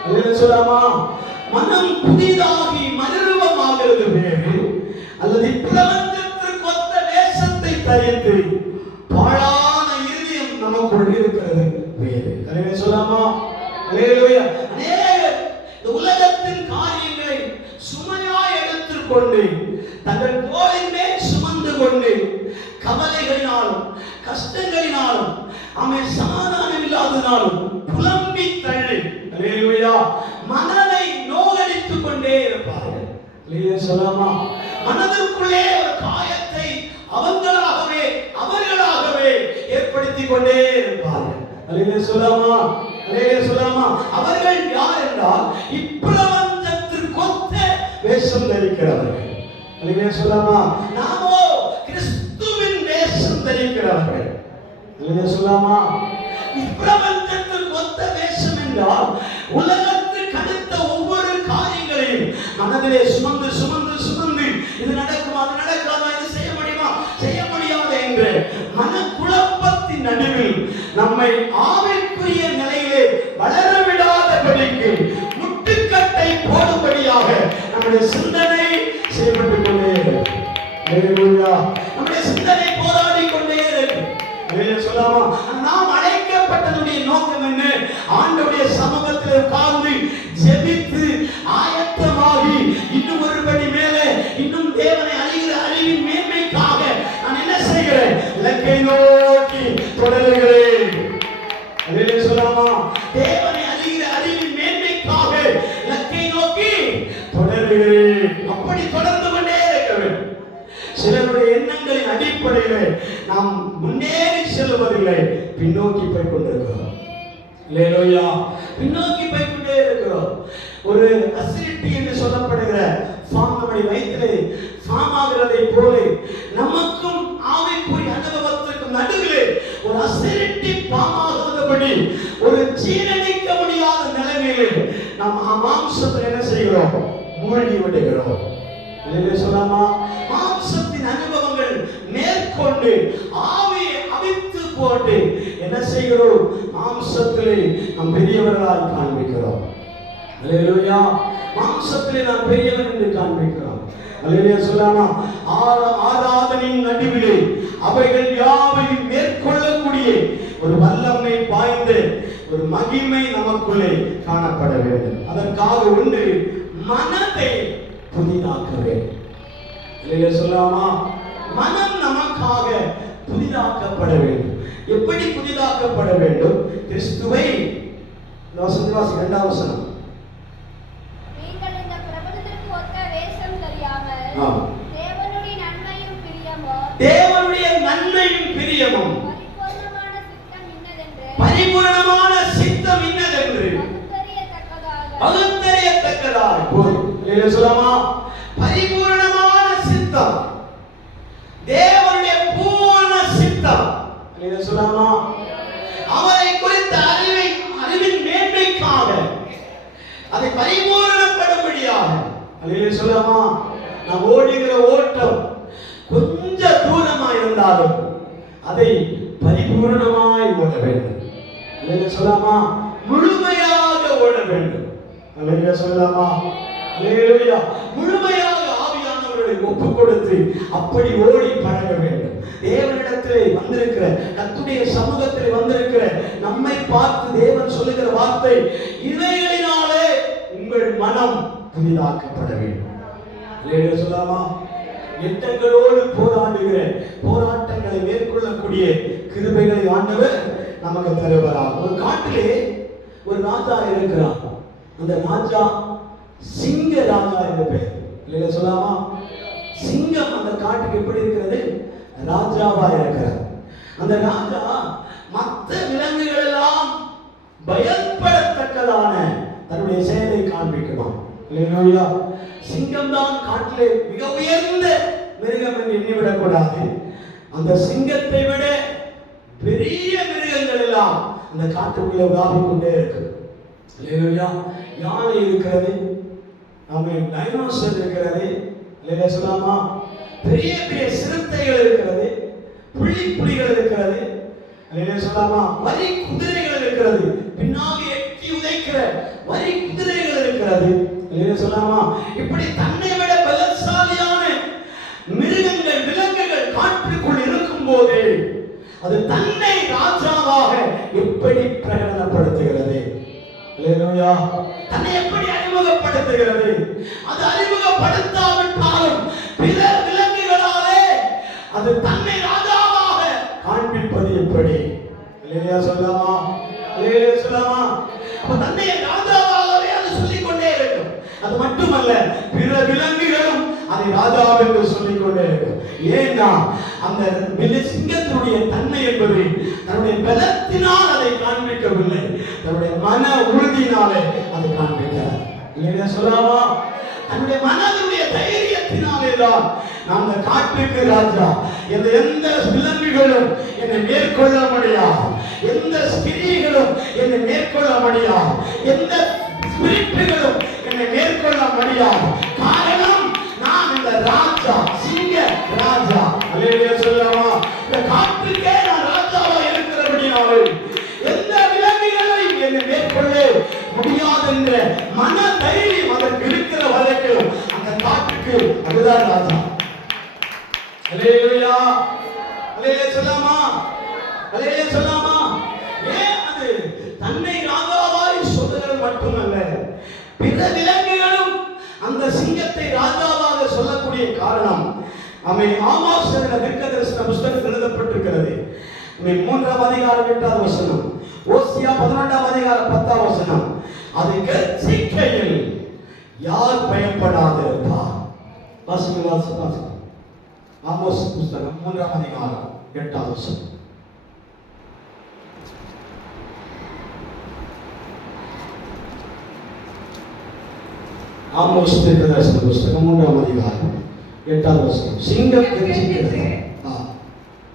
அல்லேலூயா சொல்லலாமா? மனம் புதிதாகி மறுரூபமாகிறது வேறு, அல்லது பிரபஞ்சத்திற்கு ஒத்த வேஷத்தை தரித்து பாழான இருதயம் நமக்குள் இருக்கிறது வேறு. அல்லேலூயா சொல்லலாமா? அல்லேலூயா. அநேகர் இந்த உலகத்தின் காரியங்களை சுமையாய் எடுத்துக்கொண்டு தங்கள் தோளின் மேல் சுமந்து கொண்டு கவலைகளினாலும் கஷ்டங்களினாலும் சமாதானம் இல்லாதனாலும் புலம்பி தள்ளி அல்லேலூயா மனதை நோகடித்துக் கொண்டே இருப்பார்கள். சொல்லலாமா? மனதிற்குள்ளே ஒரு காயத்தை அவர்களாகவே ஏற்படுத்திக் கொண்டே இருப்பார்கள். சொல்லலாமா? சொல்லலாமா? அவர்கள் யார் என்றால் இப்பிரபஞ்சத்திற்கொத்த வேஷம் தரிக்கிறவர்கள். சொல்லலாமா? நாமோ கிறிஸ்துவின் வேஷம் தரிக்கிறவர்கள். சொல்லலாமா? இப்பிரபஞ்சத்திற்கு ஒத்த வேஷம் என்றால் உலகத்துக்கு அடுத்த ஒவ்வொரு காரியங்களையும் மனதிலே சுமந்து சுமந்து சுமந்து இது நடக்குமா, அது நடக்காதா, இது செய்ய முடியுமா, செய்ய முடியாது என்ற மனக்குழப்பத்தின் நடுவில் நம்மை ஆவிக்குரிய நிலையிலே வளர விடாதபடிக்கு முட்டுக்கட்டை போடும்படியாக நம்முடைய சிந்தனை செயல்பட்டுக் கொண்டே இருக்கு. நம்முடைய சிந்தனை போராடி கொண்டே இருக்கு. சொல்லாமா? நாம் அழைக்கப்பட்டதுடைய நோக்கம் என்ன? ஆண்டவருடைய சமூகத்தில் உட்கார்ந்து ஜெபித்து ஆயத்தமாகி இன்னும் ஒருபடி மேலே இன்னும் தேவனை அறிகிற அறிவின் மேன்மைக்காக நான் என்ன செய்கிறேன்? இலக்கை நோக்கி தொடருகிறேன். சொல்லாமா? தேவனை அறிகிற அறிவின் மேன்மைக்காக இலக்கை நோக்கி தொடருகிறேன். அப்படி தொடர்ந்து கொண்டே இருக்க வேண்டும். சிலருடைய எண்ணங்களின் அடிப்படையில் நாம் முன்னேறி செல்வதில்லை, பின்னோக்கி போய் கொண்டிருக்கிறோம். அல்லேலூயா. பின்னோக்கி போய் கொண்டே இருக்கிறோம். ஒரு அசிடிட்டி என்று சொல்லப்படுகிற ஃபார்ம் நம்முடைய வயிற்றிலே ஃபார்ம் ஆகிறதை போல நமக்கும் ஆவிக்குரிய அனுபவத்திற்கும் நடுவிலே ஒரு அசிடிட்டி ஃபார்ம் ஆகாதபடி ஒரு ஜீரணிக்க முடியாத நிலைமையிலே நாம் மாம்சத்தில் என்ன செய்கிறோம்? மூழ்கி விடுகிறோம். சொல்லாமா? மாம்சத்தின் அனுபவங்கள் மேற்கொண்டு ஆவியை அவித்து போட்டு என்ன செய்கிறோம்? மாம்சத்திலே நாம் பெரியவர்களாய் காண்பிக்கிறோம். அல்லேலூயா. மாம்சத்திலே நாம் பெரியவர் என்று காண்பிக்கிறோம். அல்லேலூயா. சொல்லாமா? ஆராதனையின் நடுவிலே அவைகள் யாவையும் மேற்கொள்ளக்கூடிய ஒரு வல்லமை பாய்ந்த ஒரு மகிமை நமக்குள்ளே காணப்பட வேண்டும். அதற்காக ஒன்று மனதை புதிதாக்க வேண்டும். சொல்லாமா? மனம் நமக்காக புதிதாக்கப்பட வேண்டும். எப்படி புதிதாக்கப்பட வேண்டும்? கிறிஸ்துவை வாசி 2ஆம் வசனம். நீங்கள் இந்த பிரபஞ்சத்திற்கு ஒத்த வேஷம் தெரியாமல் தேவனுடைய நன்மையும் பிரியமும் பரிபூரணமான சித்தம் இன்னதென்று பகுத்தறியத்தக்கதாக சொல்லாமா? பரிபூரணமான சித்தம், தேவனுடைய பூரண சித்தம். சொல்லாமா? அவரை குறித்த அறிவின் மேன்மைக்காக அதை பரிபூரணப்படும்படியாக. சொல்லாமா? நாம் ஓடுகிற ஓட்டம் கொஞ்ச தூரமாய் இருந்தாலும் அதை பரிபூரணமாய் ஓட வேண்டும். சொல்லாமா? முழுமையாக ஓட வேண்டும். சொல்லாமா? முழுமையாக ஆவியானவர்களை ஒப்புக் கொடுத்து அப்படி ஓடி பழக வேண்டும். தேவனிடத்திலே வந்திருக்கிற, கர்த்தருடைய சமூகத்திலே வந்திருக்கிற நம்மை பார்த்து தேவன் சொல்லுகிற வார்த்தை, இவைகளினாலே உங்கள் மனம் புதிதாக்கப்பட வேண்டும். சொல்லாமா? எண்ணங்களோடு போராடுகிற போராட்டங்களை மேற்கொள்ளக்கூடிய கிருபைகளை ஆண்டவர் நமக்கு தருவார். ஒரு காட்டிலே ஒரு ராஜா இருக்கிறார். அந்த ராஜா சிங்க ராஜா என்று பெயர். சொல்லாமா? சிங்கம் அந்த காட்டுக்கு எப்படி இருக்கிறது? ராஜாவா இருக்கிறார். அந்த ராஜா மற்ற விலங்குகள் எல்லாம் பயப்படத்தக்கதான தன்னுடைய செயலை காண்பிக்கணும். சிங்கம் தான் காட்டிலே மிக உயர்ந்த மிருகம் என்று எண்ணிவிடக் கூடாது. அந்த சிங்கத்தை விட பெரிய மிருகங்கள் எல்லாம் அந்த காட்டுக்குள்ளே உலாவிக் கொண்டே இருக்கு. யானை இருக்கிறது, டைனோசர் இருக்கிறது, சொல்லாமா? பெரிய பெரிய சிறுத்தைகள் இருக்கிறது, புலிகள் இருக்கிறது, சொல்லாமா? வரி குதிரைகள் இருக்கிறது, பின்னாக எட்டி உதைக்கிற வரி குதிரைகள் இருக்கிறது, சொல்லாமா? இப்படி தன்னை விட பலசாலியான மிருகங்கள் விலங்குகள் காட்டுக்குள் இருக்கும் போது அது தன்னை ராஜாவாக எப்படி பிரகடனப்படுத்துகிறது? அல்லேலூயா. தன்னை எப்படி அறிமுகப்படுத்துகிறது? அது அறிமுகப்படுத்தாவிட்டாலும் பிற விலங்குகளாலே அது தன்னை ராஜாவாக காண்பிப்பது எப்படி? அல்லேலூயா சொல்லலாமா? அல்லேலூயா சொல்லலாமா? அப்ப தன்னை ராஜாவாகவே அது சொல்லிக் கொண்டே இருக்கும். அது மட்டுமல்ல, பிற விலங்குகளும் அதை ராஜா என்று சொல்லிக் கொண்டே இருக்கும். ஏன்னா அந்த சிங்கத்தினுடைய தன்மை என்பது தன்னுடைய பலத்தினால் அதை காண்பிக்கவில்லை, தன்னுடைய மன உறுதியினாலே அதை காண்பிக்கிறார். இல்லையா சொல்லலாமா? தன்னுடைய மனதுடைய தைரியத்தினாலே தான் நான் அந்த காட்டுக்கு ராஜா, எந்த விலங்குகளும் என்னை மேற்கொள்ள முடியாது, எந்த ஸ்திரீகளும் என்னை மேற்கொள்ள முடியாது, எந்த ஸ்பிரிட்டுகளும் என்னை மேற்கொள்ள முடியாது. காரணம், நான் இந்த ராஜா, சிங்க ராஜா. அல்லேலூயா சொல்லலாமா? இந்த காட்டுக்கே நான் ராஜாவா இருக்கிறபடியாலே எந்த விலங்குகளையும் என்னை மேற்கொள்ள முடியாது என்ற மன தைரியம் அதற்கு இருக்கிற வரைக்கும் அந்த காட்டுக்கு அதுதான் ராஜா. அல்லேலூயா. அல்லேலூயா சொல்லலாமா? அல்லேலூயா சொல்லலாமா? ஏன் அது தன்னை ராஜாவாய் சொல்லுகிறது மட்டுமல்ல, பிற விலங்குகளும் அந்த சிங்கத்தை ராஜாவாக சொல்லக்கூடிய காரணம், ஆமோஸ் என்ற தீர்க்கதரிசன புத்தகத்தில் எழுதப்பட்டிருக்கிறது. 3ஆம் அதிகாரம் 8வது வசனம், ஓசியா 11ஆம் அதிகாரம் 10வது வசனம், அது கர்ச்சிக்கையில் யார் பயப்படாதிருப்பார்? வாசிங்க வாசிங்க. ஆமோஸ் புத்தகம் 3ஆம் அதிகாரம் 8வது வசனம். ஆமோஸ் தீர்க்கதரிசன புத்தகம் 3ஆம் அதிகாரம் 8வது வசனம். சிங்கம் கர்ச்சிக்கிறது.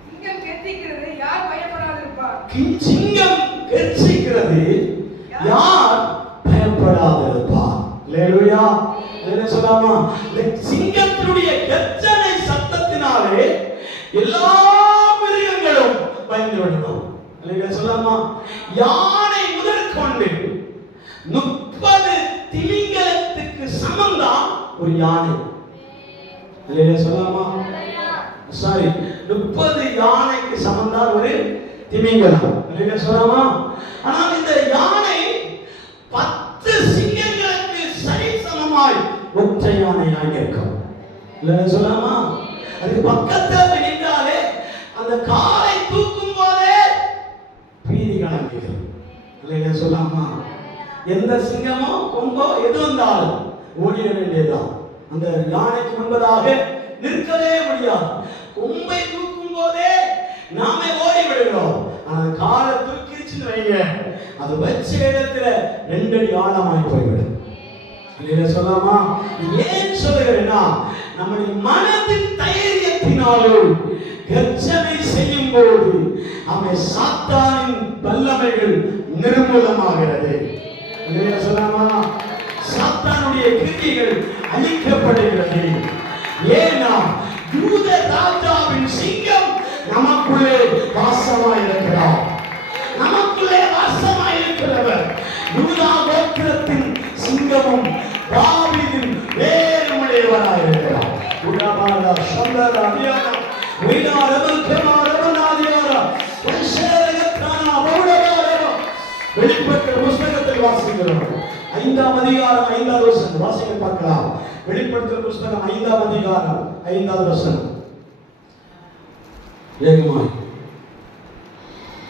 சிங்கம் கர்ச்சிக்கிறது, யார் பயப்படாதிருப்பார்? சிங்கம் கர்ச்சிக்கிறது, யார் பயப்படாதிருப்பார்? அல்லேலூயா. என்ன சொல்லாமா? சிங்கத்தினுடைய கர்ஜனை சத்தத்தினாலே எல்லா மிருகங்களும் பயந்து விடணும். அல்லேலூயா சொல்லாமா? யானை முதற்கொண்டு 30 திமிங்கலத்துக்கு சமம்தான் ஒரு யானை. அல்லேலூயா சொல்லாமா? சாரி, 30 யானைக்கு சமம்தான் ஒரு திமிங்கலம். அல்லேலூயா சொல்லாமா? ஆனால் இந்த யானை 10 சிங்கங்களுக்கு சரிசமமாய் ஒற்றை யானையாக இருக்கும். அல்லேலூயா சொல்லாமா? அதுக்கு பக்கத்தில் நின்றாலே அந்த காலை தூக்கும் போதே பீதி கலங்குகிறது. அல்லேலூயா சொல்லாமா? எந்த சிங்கமோ கொம்போ எது வந்தாலும் ஓடிட வேண்டியதுதான். அந்த யானைக்கு முன்பதாக நிற்கவே முடியாது. கொம்பை தூக்கும் போதே நாமே ஓடி விடுகிறோம். ஆனால் காலை தூக்கிச்சுன்னு வைங்க, அது வச்ச இடத்துல 2 அடி ஆழமாய் போய்விடும். இல்லையா சொல்லாமா? ஏன் சொல்லுகிறேன்னா, நம்முடைய மனதின் தைரியத்தினாலும் கர்ஜனை செய்யும் போது அவன் சாத்தானின் வல்லமைகள் நிர்மூலமாகிறது. இல்லையா சொல்லாமா? சாத்தானுடைய கிரியைகள் அழிக்கப்படுகிறது. ஏன்னா யூத ராஜாவின் சிங்கம் நமக்குள்ளே வாசமாயிருக்கிறார். நமக்குள்ளே வாசமாயிருக்கிறவர் யூதா கோத்திரத்தின் சிங்கமும் தாவீதின் வேறுமுடையவராயிருக்கிறார். உடபாரா சந்தரா அடியாரா வெளிப்பட்ட புஸ்தகத்தில் வாசிக்கிறோம். 5ஆம் அதிகாரம் 5வது வசனம் வாசிக்க பார்க்கலாம். வெளிப்படுத்தல் புஸ்தகம் 5ஆம் அதிகாரம் 5வது வசனம். வேகமாய்.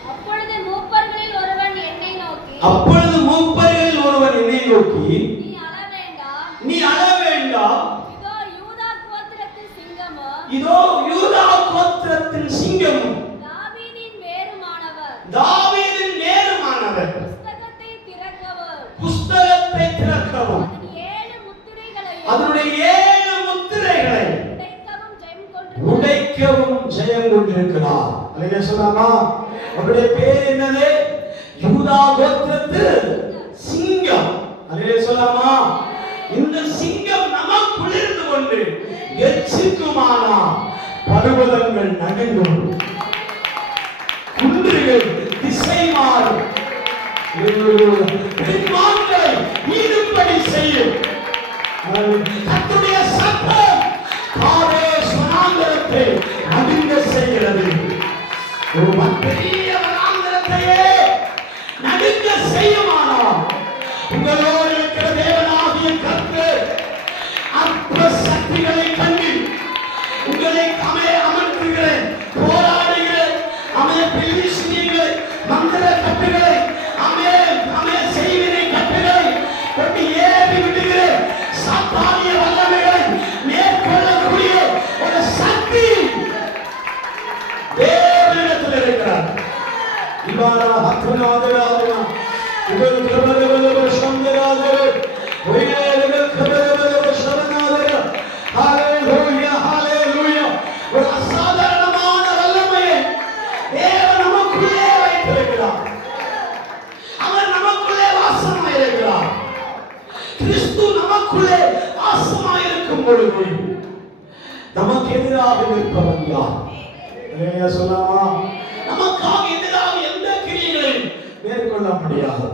அப்பொழுது மூப்பர்களில் ஒருவன் என்னை நோக்கி, நீ அழ வேண்டாம், இதோ யூதா கோத்திரத்தின் இதோ யூதா கோத்திரத்தின் சிங்கமும் சிங்கமும் தாவீதின் வேறுமானவர் புஸ்தகத்தை திறக்கவும் அதனுடைய 7 முத்திரைகளை உடைக்கவும் ஜெயம் கொண்டிருக்கிறார். அல்லேலூயா சொல்லாமா? அவருடைய பேர் என்னது? யூதா கோத்திரத்து சிங்கம். அல்லேலூயா சொல்லாமா? இந்த சிங்கம் நமக்குள் இருந்து கொண்டு எச்சிக்குமானால் பர்வதங்கள் நடுங்கும், குன்றுகள் திசை மாறும், பெண்மான்களை ஈடுபடி செய்யும். கர்த்தருடைய சத்தம் காதேஸ் வனாந்தரத்தை நடுங்க செய்கிறது. ஒரு பெரிய வனாந்தரத்தையே நடுங்க செய்யுமானால் இவாரா ஹத்னாதராதனா இவல் கபரவல சந்தராதர ஒயிலேல கபரவல சரணாதர ஹalleluya ஹalleluya ஒரு அசாதாரணமான வல்லமையை தேவன் நமக்குள்ளே வைத்திருக்கிறார். அவர் நமக்குள்ளே வாசமாயிருக்கிறார். கிறிஸ்து நமக்குள்ளே வாசமாயிருக்கும் பொழுது நமக்கு எதிராக நிற்பவன் யார்? அல்லேலூயா சொல்லாமா? நமக்காக எதிராக எந்த கிரியைகளையும் மேற்கொள்ள முடியாது.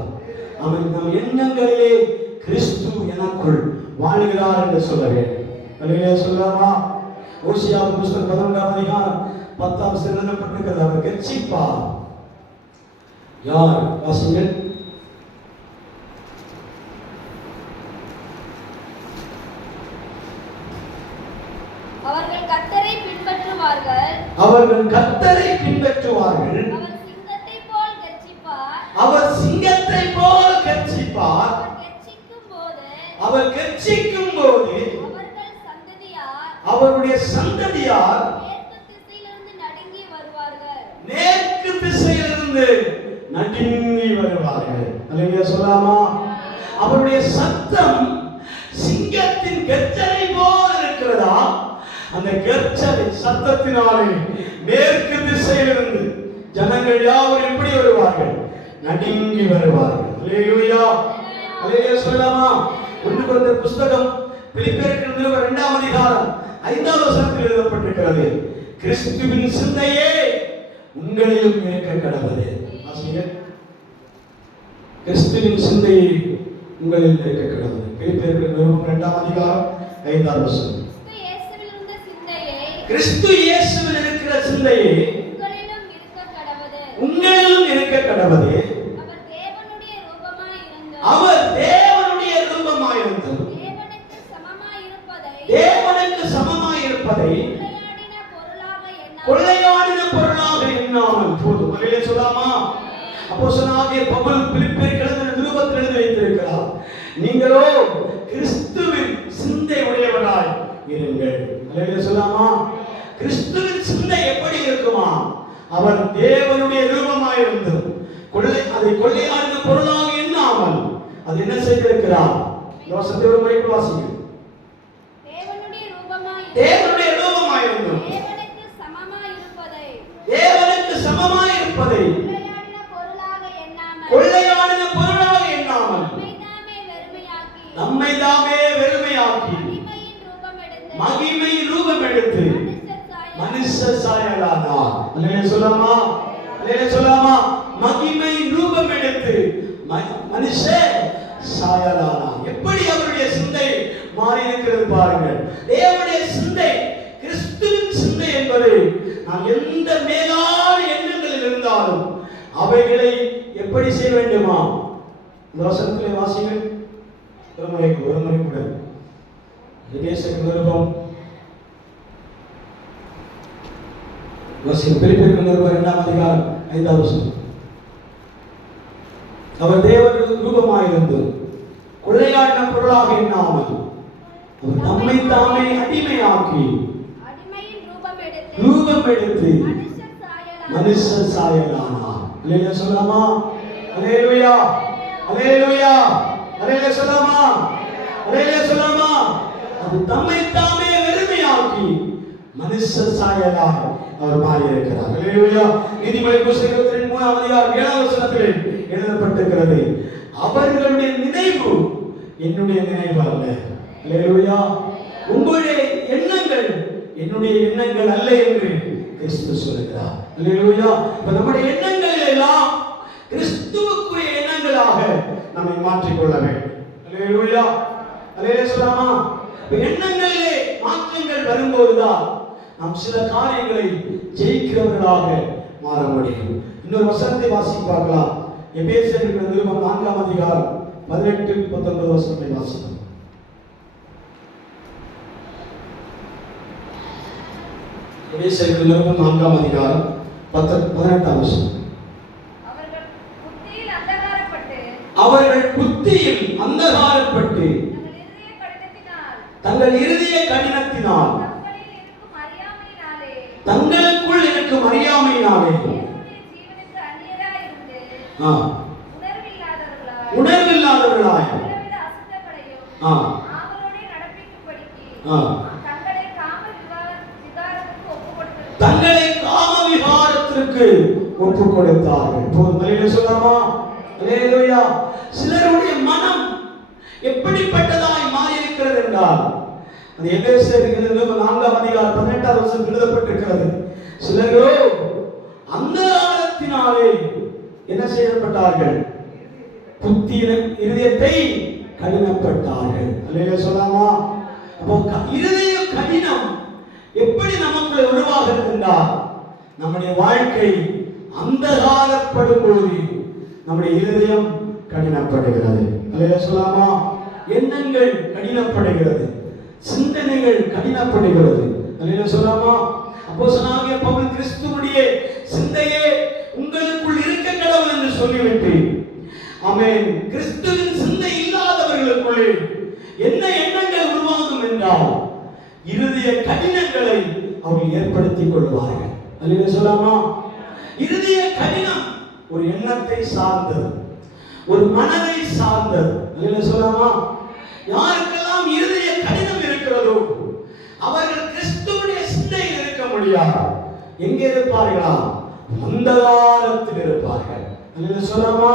அவன் நம் எண்ணங்களிலே கிறிஸ்து எனக்குள் வாழ்கிறார் என்று சொல்ல வேண்டும். அல்லேலூயா சொல்லாமா? ஓசியாவின் புத்தகம் 11ஆம் அதிகாரம் 10ஆம் வசனம் எழுதப்பட்டிருக்கிறது. அவர் கெர்ச்சிப்பார். யார்? வாசிங்கள். அவர்கள் கர்த்தரை பின்பற்றுவார்கள். அவர்கள் கர்த்தரை பின்பற்றுவார்கள். அவர் சிங்கத்தைப் போல் கர்ச்சிப்பார். அவர் சிங்கத்தைப் போல் கர்ச்சிப்பார். அவர் கர்ச்சிக்கும் போது அவர்கள் சந்ததியார் அவருடைய சந்ததியார் மேற்கு திசையிலிருந்து நடுங்கி வருவார்கள். மேற்கு திசையிலிருந்து நடுங்கி வருவார்கள். அல்லேலூயா சொல்லாமா? அவருடைய சத்தம் சிங்கத்தின் கர்ஜனை போல் இருக்கிறதா? அந்த கர்ஜனை சத்தத்தினாலே மேற்கு திசையிலிருந்து ஜனங்கள் யாவரும் எப்படி வருவார்கள்? நடுங்கி வருவார்கள். அல்லேலூயா அல்லேலூயா சொல்லாமா? 1 கொரிந்தியர் புத்தகம் பிலிப்பியருக்கு நிருபம் 2ஆம் அதிகாரம் 5ஆம் வசனத்தில் எழுதப்பட்டிருக்கிறது. கிறிஸ்துவின் சிந்தையே உங்களிலும் இருக்க கடவுளே. வாசிங்க. கிறிஸ்துவின் சிந்தையே உங்களில் இருக்க கடவுளே. பிலிப்பியருக்கு நிருபம் 2ஆம் அதிகாரம் 5ஆம் வசனம். கிறிஸ்து இயேசுவில் இருக்கிற சிந்தையே உங்களிலும் இருக்க கடவுளே. உங்களிலும் இருக்க கடவுளே. அவர் தேவனுடைய ரூபமாயிருந்தார். தேவனுக்கு சமமாயிருப்பதை கொள்ளையாடின பொருளாக எண்ணாமல் போதும். அல்லேலூயா சொல்லாமா? அப்போஸ்தலனாகிய பவுல் பிலிப்பியருக்கு எழுதின நிருபத்தில் எழுதி வைத்திருக்கிறார். நீங்களோ கிறிஸ்துவின் சிந்தை உடையவராய் இருங்கள். அல்லேலூயா சொல்லாமா? கிறிஸ்துவின் சிந்தை எப்படி இருக்குமா? அவர் தேவனுடைய ரூபமாயிருந்து அதை கொள்ளையாடின பொருளாக எண்ணாமல் அது என்ன செய்திருக்கிறார்? யோசனையோடு முறைக்கு வாசிங்க. தேவனுடைய ரூபமாயிருந்து தேவனுக்கு சமமாயிருப்பதை கொள்ளையாடின பொருளாக எண்ணாமல் நம்மை தாமே வெறுமையாக்கி மகிமை ரூபம் எடுத்து மனுஷ சாயலானார். அல்லேலூயா சொல்லாமா? அல்லேலூயா சொல்லாமா? மகிமை ரூபம் எடுத்து மனுஷ சாயலானார். எப்படி அவருடைய சிந்தை மாறி இருக்கிறது பாருங்கள். தேவனுடைய சிந்தை கிறிஸ்துவின் சிந்தை என்பது நாம் எந்த மேலான எண்ணங்களில் இருந்தாலும் அவைகளை எப்படி செய்ய வேண்டுமா? இந்த வசனத்திலே வாசிங்கள். ஒரு முறை கூட எபேசியர் நிருபம் பிலிப்பியருக்கு நிருபம் 2ஆம் அதிகாரம் 5ஆம் வசனம். அவர் தேவ ரூபமாயிருந்து கொள்ளையாடின பொருளாக எண்ணாமல் அவர் நம்மை தாமே அடிமையாக்கி ரூபம் எடுத்து மனுஷ சாயலானார். அல்லேலூயா சொல்லாமா? அல்லேலூயா அல்லேலூயா அல்லேலூயா சொல்லாமா? அல்லேலூயா சொல்லாமா? அது தம்மை தாமே வெறுமையாக்கி மனுஷ சாயலாக அவர் மாறி இருக்கிறார். அல்லேலூயா. நீதிமொழிகள் புத்தகம் 23ஆம் அதிகாரம் 7ஆம் வசனத்தில் எழுதப்பட்டிருக்கிறது. அவர்களுடைய நினைவு என்னுடைய நினைவு அல்ல. அல்லேலூயா. உங்களுடைய எண்ணங்கள் என்னுடைய எண்ணங்கள் அல்ல என்று கிறிஸ்து சொல்கிறார். அல்லேலூயா. இப்ப நம்முடைய எண்ணங்கள் எல்லாம் கிறிஸ்துவுக்குரிய எண்ணங்களாக நம்மை மாற்றிக்கொள்ள வேண்டும். அல்லேலூயா. அல்லேலூயா சொல்லாமா? எண்ணங்களிலே மாற்றங்கள் வரும்போதுதான் நாம் சில காரியங்களை ஜெயிக்கிறவர்களாக மாற முடியும். இன்னொரு வசனத்தை வாசி பார்க்கலாம். எபேசியர் நிருபம் 4ஆம் அதிகாரம் 18-19 வசனத்தை வாசிக்கலாம். எபேசியர் நிருபம் 4ஆம் அதிகாரம் 18ஆம் வசனம். அவர்கள் புத்தியில் அந்தகாரப்பட்டு தங்கள் இருதய கடினத்தினால் தங்களுக்குள் இருக்கும் அறியாமையினாலே உணர்வில்லாதவர்களாய் உணர்வில்லாதவர்களாய் பலவித அசுத்தங்களையும் ஆ ஆவலோடே நடப்பிக்கும்படிக்கு ஆ தங்களை காம விகாரத்துக்கு ஒப்புக்கொடுத்திருக்கிறார்கள். தங்களை காம விகாரத்திற்கு ஒப்பு கொடுத்தார்கள். இப்போது மலையில சொல்லலாமா? அல்லேலூயா. சிலருடைய மனம் எப்படிப்பட்டதாய் மாறி இருக்கிறது என்றால், அது எபேசியர் 4:18 எழுதப்பட்டிருக்கிறது. சிலர்களோ அந்த காலத்தினாலே என்ன செய்யப்பட்டார்கள்? இருதயத்தை கடினப்பட்டார்கள். அல்லேலூயா சொல்லலாமா? அப்போ இருதய கடினம் எப்படி நமக்குள்ள உருவாகிறது என்றால், நம்முடைய வாழ்க்கை அந்தகாரப்படும் பொழுது நம்முடைய இருதயம் கடினப்படுகிறது. அல்லேலூயா சொல்லலாமா? எண்ணங்கள் கடினப்படுகிறது, சிந்தனைகள் கடினப்படுகிறது. அல்லேலூயா சொல்லலாமா? அப்போஸ்தலனாகிய பவுல் கிறிஸ்துவுடைய சிந்தையே உங்களுக்குள் இருக்க கடவுள் என்று சொல்லிவிட்டு, ஆமென், கிறிஸ்துவின் சிந்தை இல்லாதவர்களுக்குள்ளே என்ன எண்ணங்கள் உருவாகும் என்றால் இருதய கடினங்களை அவர்கள் ஏற்படுத்திக் கொள்வார்கள். அல்லேலூயா சொல்லலாமா? இருதய கடினம் ஒரு எண்ணத்தை சார்ந்தது, ஒரு மனதை சார்ந்தது. அல்லேலூயா சொல்லலாமா? யாருக்கெல்லாம் இருதய கடினம் இருக்கிறதோ அவர்கள் கிறிஸ்துவுடைய சிந்தையில் இருக்க முடியாது. எங்கே இருப்பார்களா? அந்தகாரத்தில் இருப்பார்கள். அல்லேலூயா சொல்லலாமா?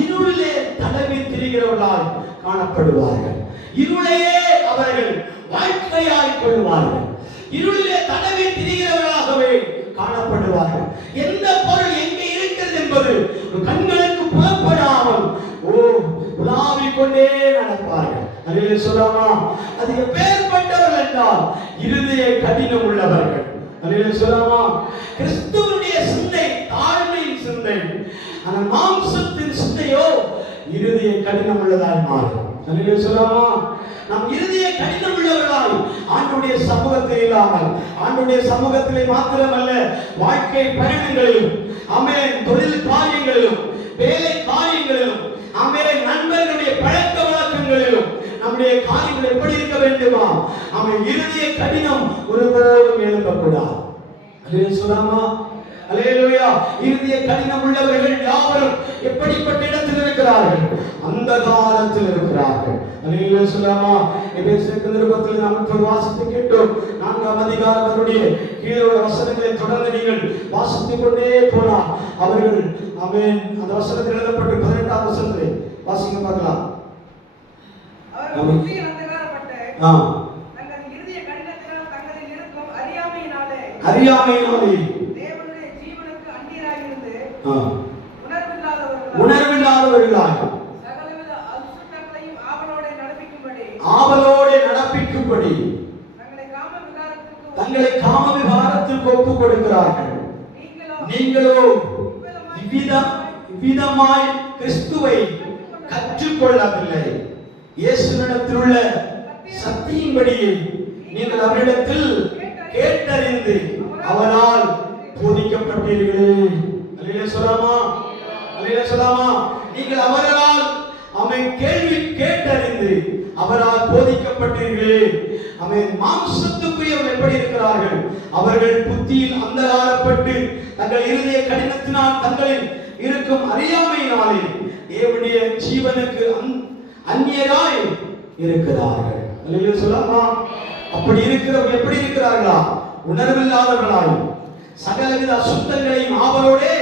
இருளிலே தடவி திரிகிறவர்களாய் காணப்படுவார்கள். இருளையே அவர்கள் வாழ்க்கையாய் கொள்வார்கள். இருளிலே தடவி திரிகிறவர்களாகவே காணப்படுவார்கள். எந்த பொருள் எங்கே இருக்கிறது என்பது கண்களுக்கு புலப்படாமல் உலாவிக் கொண்டே நடப்பார்கள். அல்லேலூயா சொல்லலாமா? அது எப்பேற்பட்டவர்கள் என்றால் இருதய கடினம் உள்ளவர்கள். அல்லேலூயா சொல்லலாமா? கிறிஸ்துவுடைய சிந்தை தாழ்மையின் சிந்தை, ஆனால் மாம்சத்தின் சிந்தையோ இருதய கடினம் உள்ளதாய் மாறும். அல்லேலூயா சொல்லலாமா? நம் இருதய கடினம் உள்ளவர்களாய் ஆண்டவருடைய சமூகத்தில் இல்லாமல், ஆண்டவருடைய சமூகத்திலே மாத்திரமல்ல, வாழ்க்கை பயணங்களிலும், ஆமென், தொழில் காரியங்களிலும், வேலை காரியங்களிலும், ஆமென், நண்பர்களுடைய பழக்க வழக்கங்களிலும் நம்முடைய காரியங்கள் எப்படி இருக்க வேண்டுமா? ஆமென், இருதய கடினம் ஒருபோதும் எழும்பக்கூடாது. அல்லேலூயா சொல்லலாமா? அல்லேலூயா. இருதய கடினம் உள்ளவர்கள் யாவரும் எப்படிப்பட்ட இடத்தில் இருக்கிறார்கள்? அந்தகாரத்தில் இருக்கிறார்கள். அல்லேலூயா சொல்லலாமா? எபேசியர் நிருபத்தில் நாம் இப்போது வாசித்து கேட்டோம். 4ஆம் அதிகாரத்தினுடைய கீழே உள்ள வசனங்களை தொடர்ந்து நீங்கள் வாசித்துக் கொண்டே போனால் அவர்கள், ஆமென், அந்த வசனத்தில் எழுதப்பட்ட 18ஆம் வசனத்தை வாசிக்க பார்க்கலாம். அவர்கள் புத்தியில் அந்தகாரப்பட்டு தங்கள் இருதய கடினத்தினால் தங்களில் இருக்கும் அறியாமையினாலே தேவனுடைய ஜீவனுக்கு அந்நியராயிருந்து உணர்வில்லாதவர்களாக சகலவித அசுத்தங்களையும் ஆவலோடு நடப்பிக்கும்படி தங்களை காம விகாரத்திற்கு ஒப்புக் கொடுக்கிறார்கள். நீங்களோ இவ்விதமாய் கிறிஸ்துவை கற்றுக்கொள்ளவில்லை. இயேசுவினிடத்தில் உள்ள சத்தியின்படியே நீங்கள் அவரிடத்தில் கேட்டறிந்து அவரால் போதிக்கப்பட்டீர்களே. அல்லேலூயா சொல்லலாமா? அல்லேலூயா சொல்லலாமா? நீங்கள் அவரால் கேள்வி கேட்டறிந்து அவரால் போதிக்கப்பட்டீர்களே. மாம்சத்துக்குரியவர்கள் எப்படி இருக்கிறார்கள்? அவர்கள் புத்தியில் அந்தகாரப்பட்டு தங்கள் இருதய கடினத்தினால் தங்களில் இருக்கும் அறியாமையினாலே தேவனுடைய ஜீவனுக்கு அந்நியராய் இருக்கிறார்கள். அல்லேலூயா சொல்லலாமா? அப்படி இருக்கிறவர்கள் எப்படி இருக்கிறார்களா? உணர்வில்லாதவர்களாய் சகலவித அசுத்தங்களையும் ஆவலோடே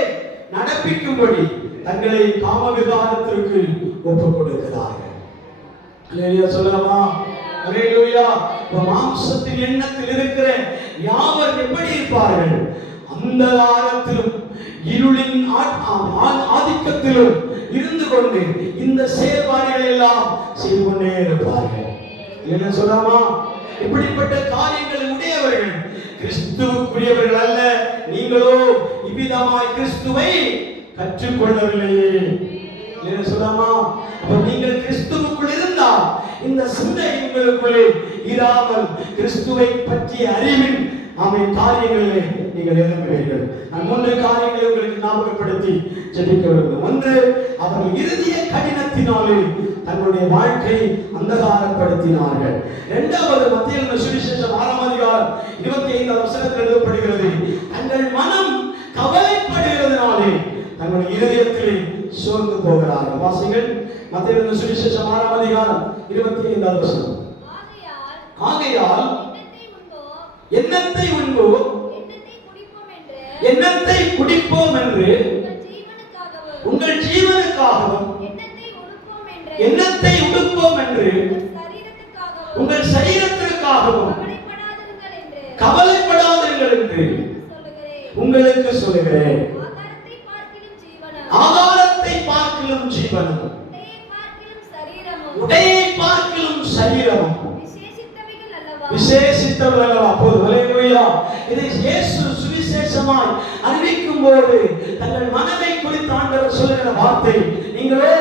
நடப்பிக்கும்படி தங்களை காம விகாரத்திற்கு ஒப்புக் கொடுக்கிறார்கள். அல்லேலூயா சொல்லலாமா? அல்லேலூயா. மாம்சத்தின் எண்ணத்தில் இருக்கிற யாவர் எப்படி இருப்பார்கள்? அந்தகாரத்திலும் இருளின் ஆதிக்கத்திலும் இருந்து கொண்டு இந்த செயல்பாடுகளை எல்லாம் செய்து கொண்டே இருப்பார்கள். என்ன சொல்லலாமா? இப்படிப்பட்ட காரியங்களை உடையவர்கள் கிறிஸ்துவுக்குரியவர்கள் அல்ல. நீங்களோ இவ்விதமாய் கிறிஸ்துவை கற்றுக்கொள்ளவில்லையே. என்ன சொல்லலாமா? அப்ப நீங்கள் கிறிஸ்துவுக்குள் இருந்தால் இந்த சிந்தை உங்களுக்குள்ளே இராமல் கிறிஸ்துவை பற்றிய அறிவின் காரியங்களிலே நீங்கள் எழும்புவீர்கள். நான் 3 காரியங்களை உங்களுக்கு ஞாபகப்படுத்தி ஜெபிக்க வேண்டும். 1, அவர்கள் இருதய கடினத்தினாலே தங்களுடைய வாழ்க்கை அந்தகாரப்படுத்தினார்கள். 2வது, மத்தேயு சுவிசேஷம் 6ஆம் அதிகாரம் 25ஆம் வசனத்தில் எழுதப்படுகிறது, தங்கள் மனம் கவலைப்படுகிறதுனாலே தங்களுடைய இருதயத்திலே மத்தேயு சுவிசேஷம் 6ஆம் அதிகாரம் 25வது வசனம். ஆகையால் எண்ணத்தை உண்போம், எண்ணத்தை குடிப்போம் என்று உங்கள் ஜீவனுக்காகவும் எண்ணத்தை உடுப்போம் என்று உங்கள் சரீரத்திற்காகவும் கவலைப்படாதீர்கள் என்று உங்களுக்கு சொல்லுகிறேன். ஆகாரத்தை பார்க்கிலும் ஜீவனும், உடையை பார்க்கிலும் சரீரமும் விசேஷித்தவர்கள் அல்லவா? அப்போது ஹல்லேலூயா, இதை இயேசு சுவிசேஷமாய் அறிவிக்கும் போது தங்கள் மனதை குறித்து ஆண்டவர் சொல்லுகிற வார்த்தை, நீங்களோ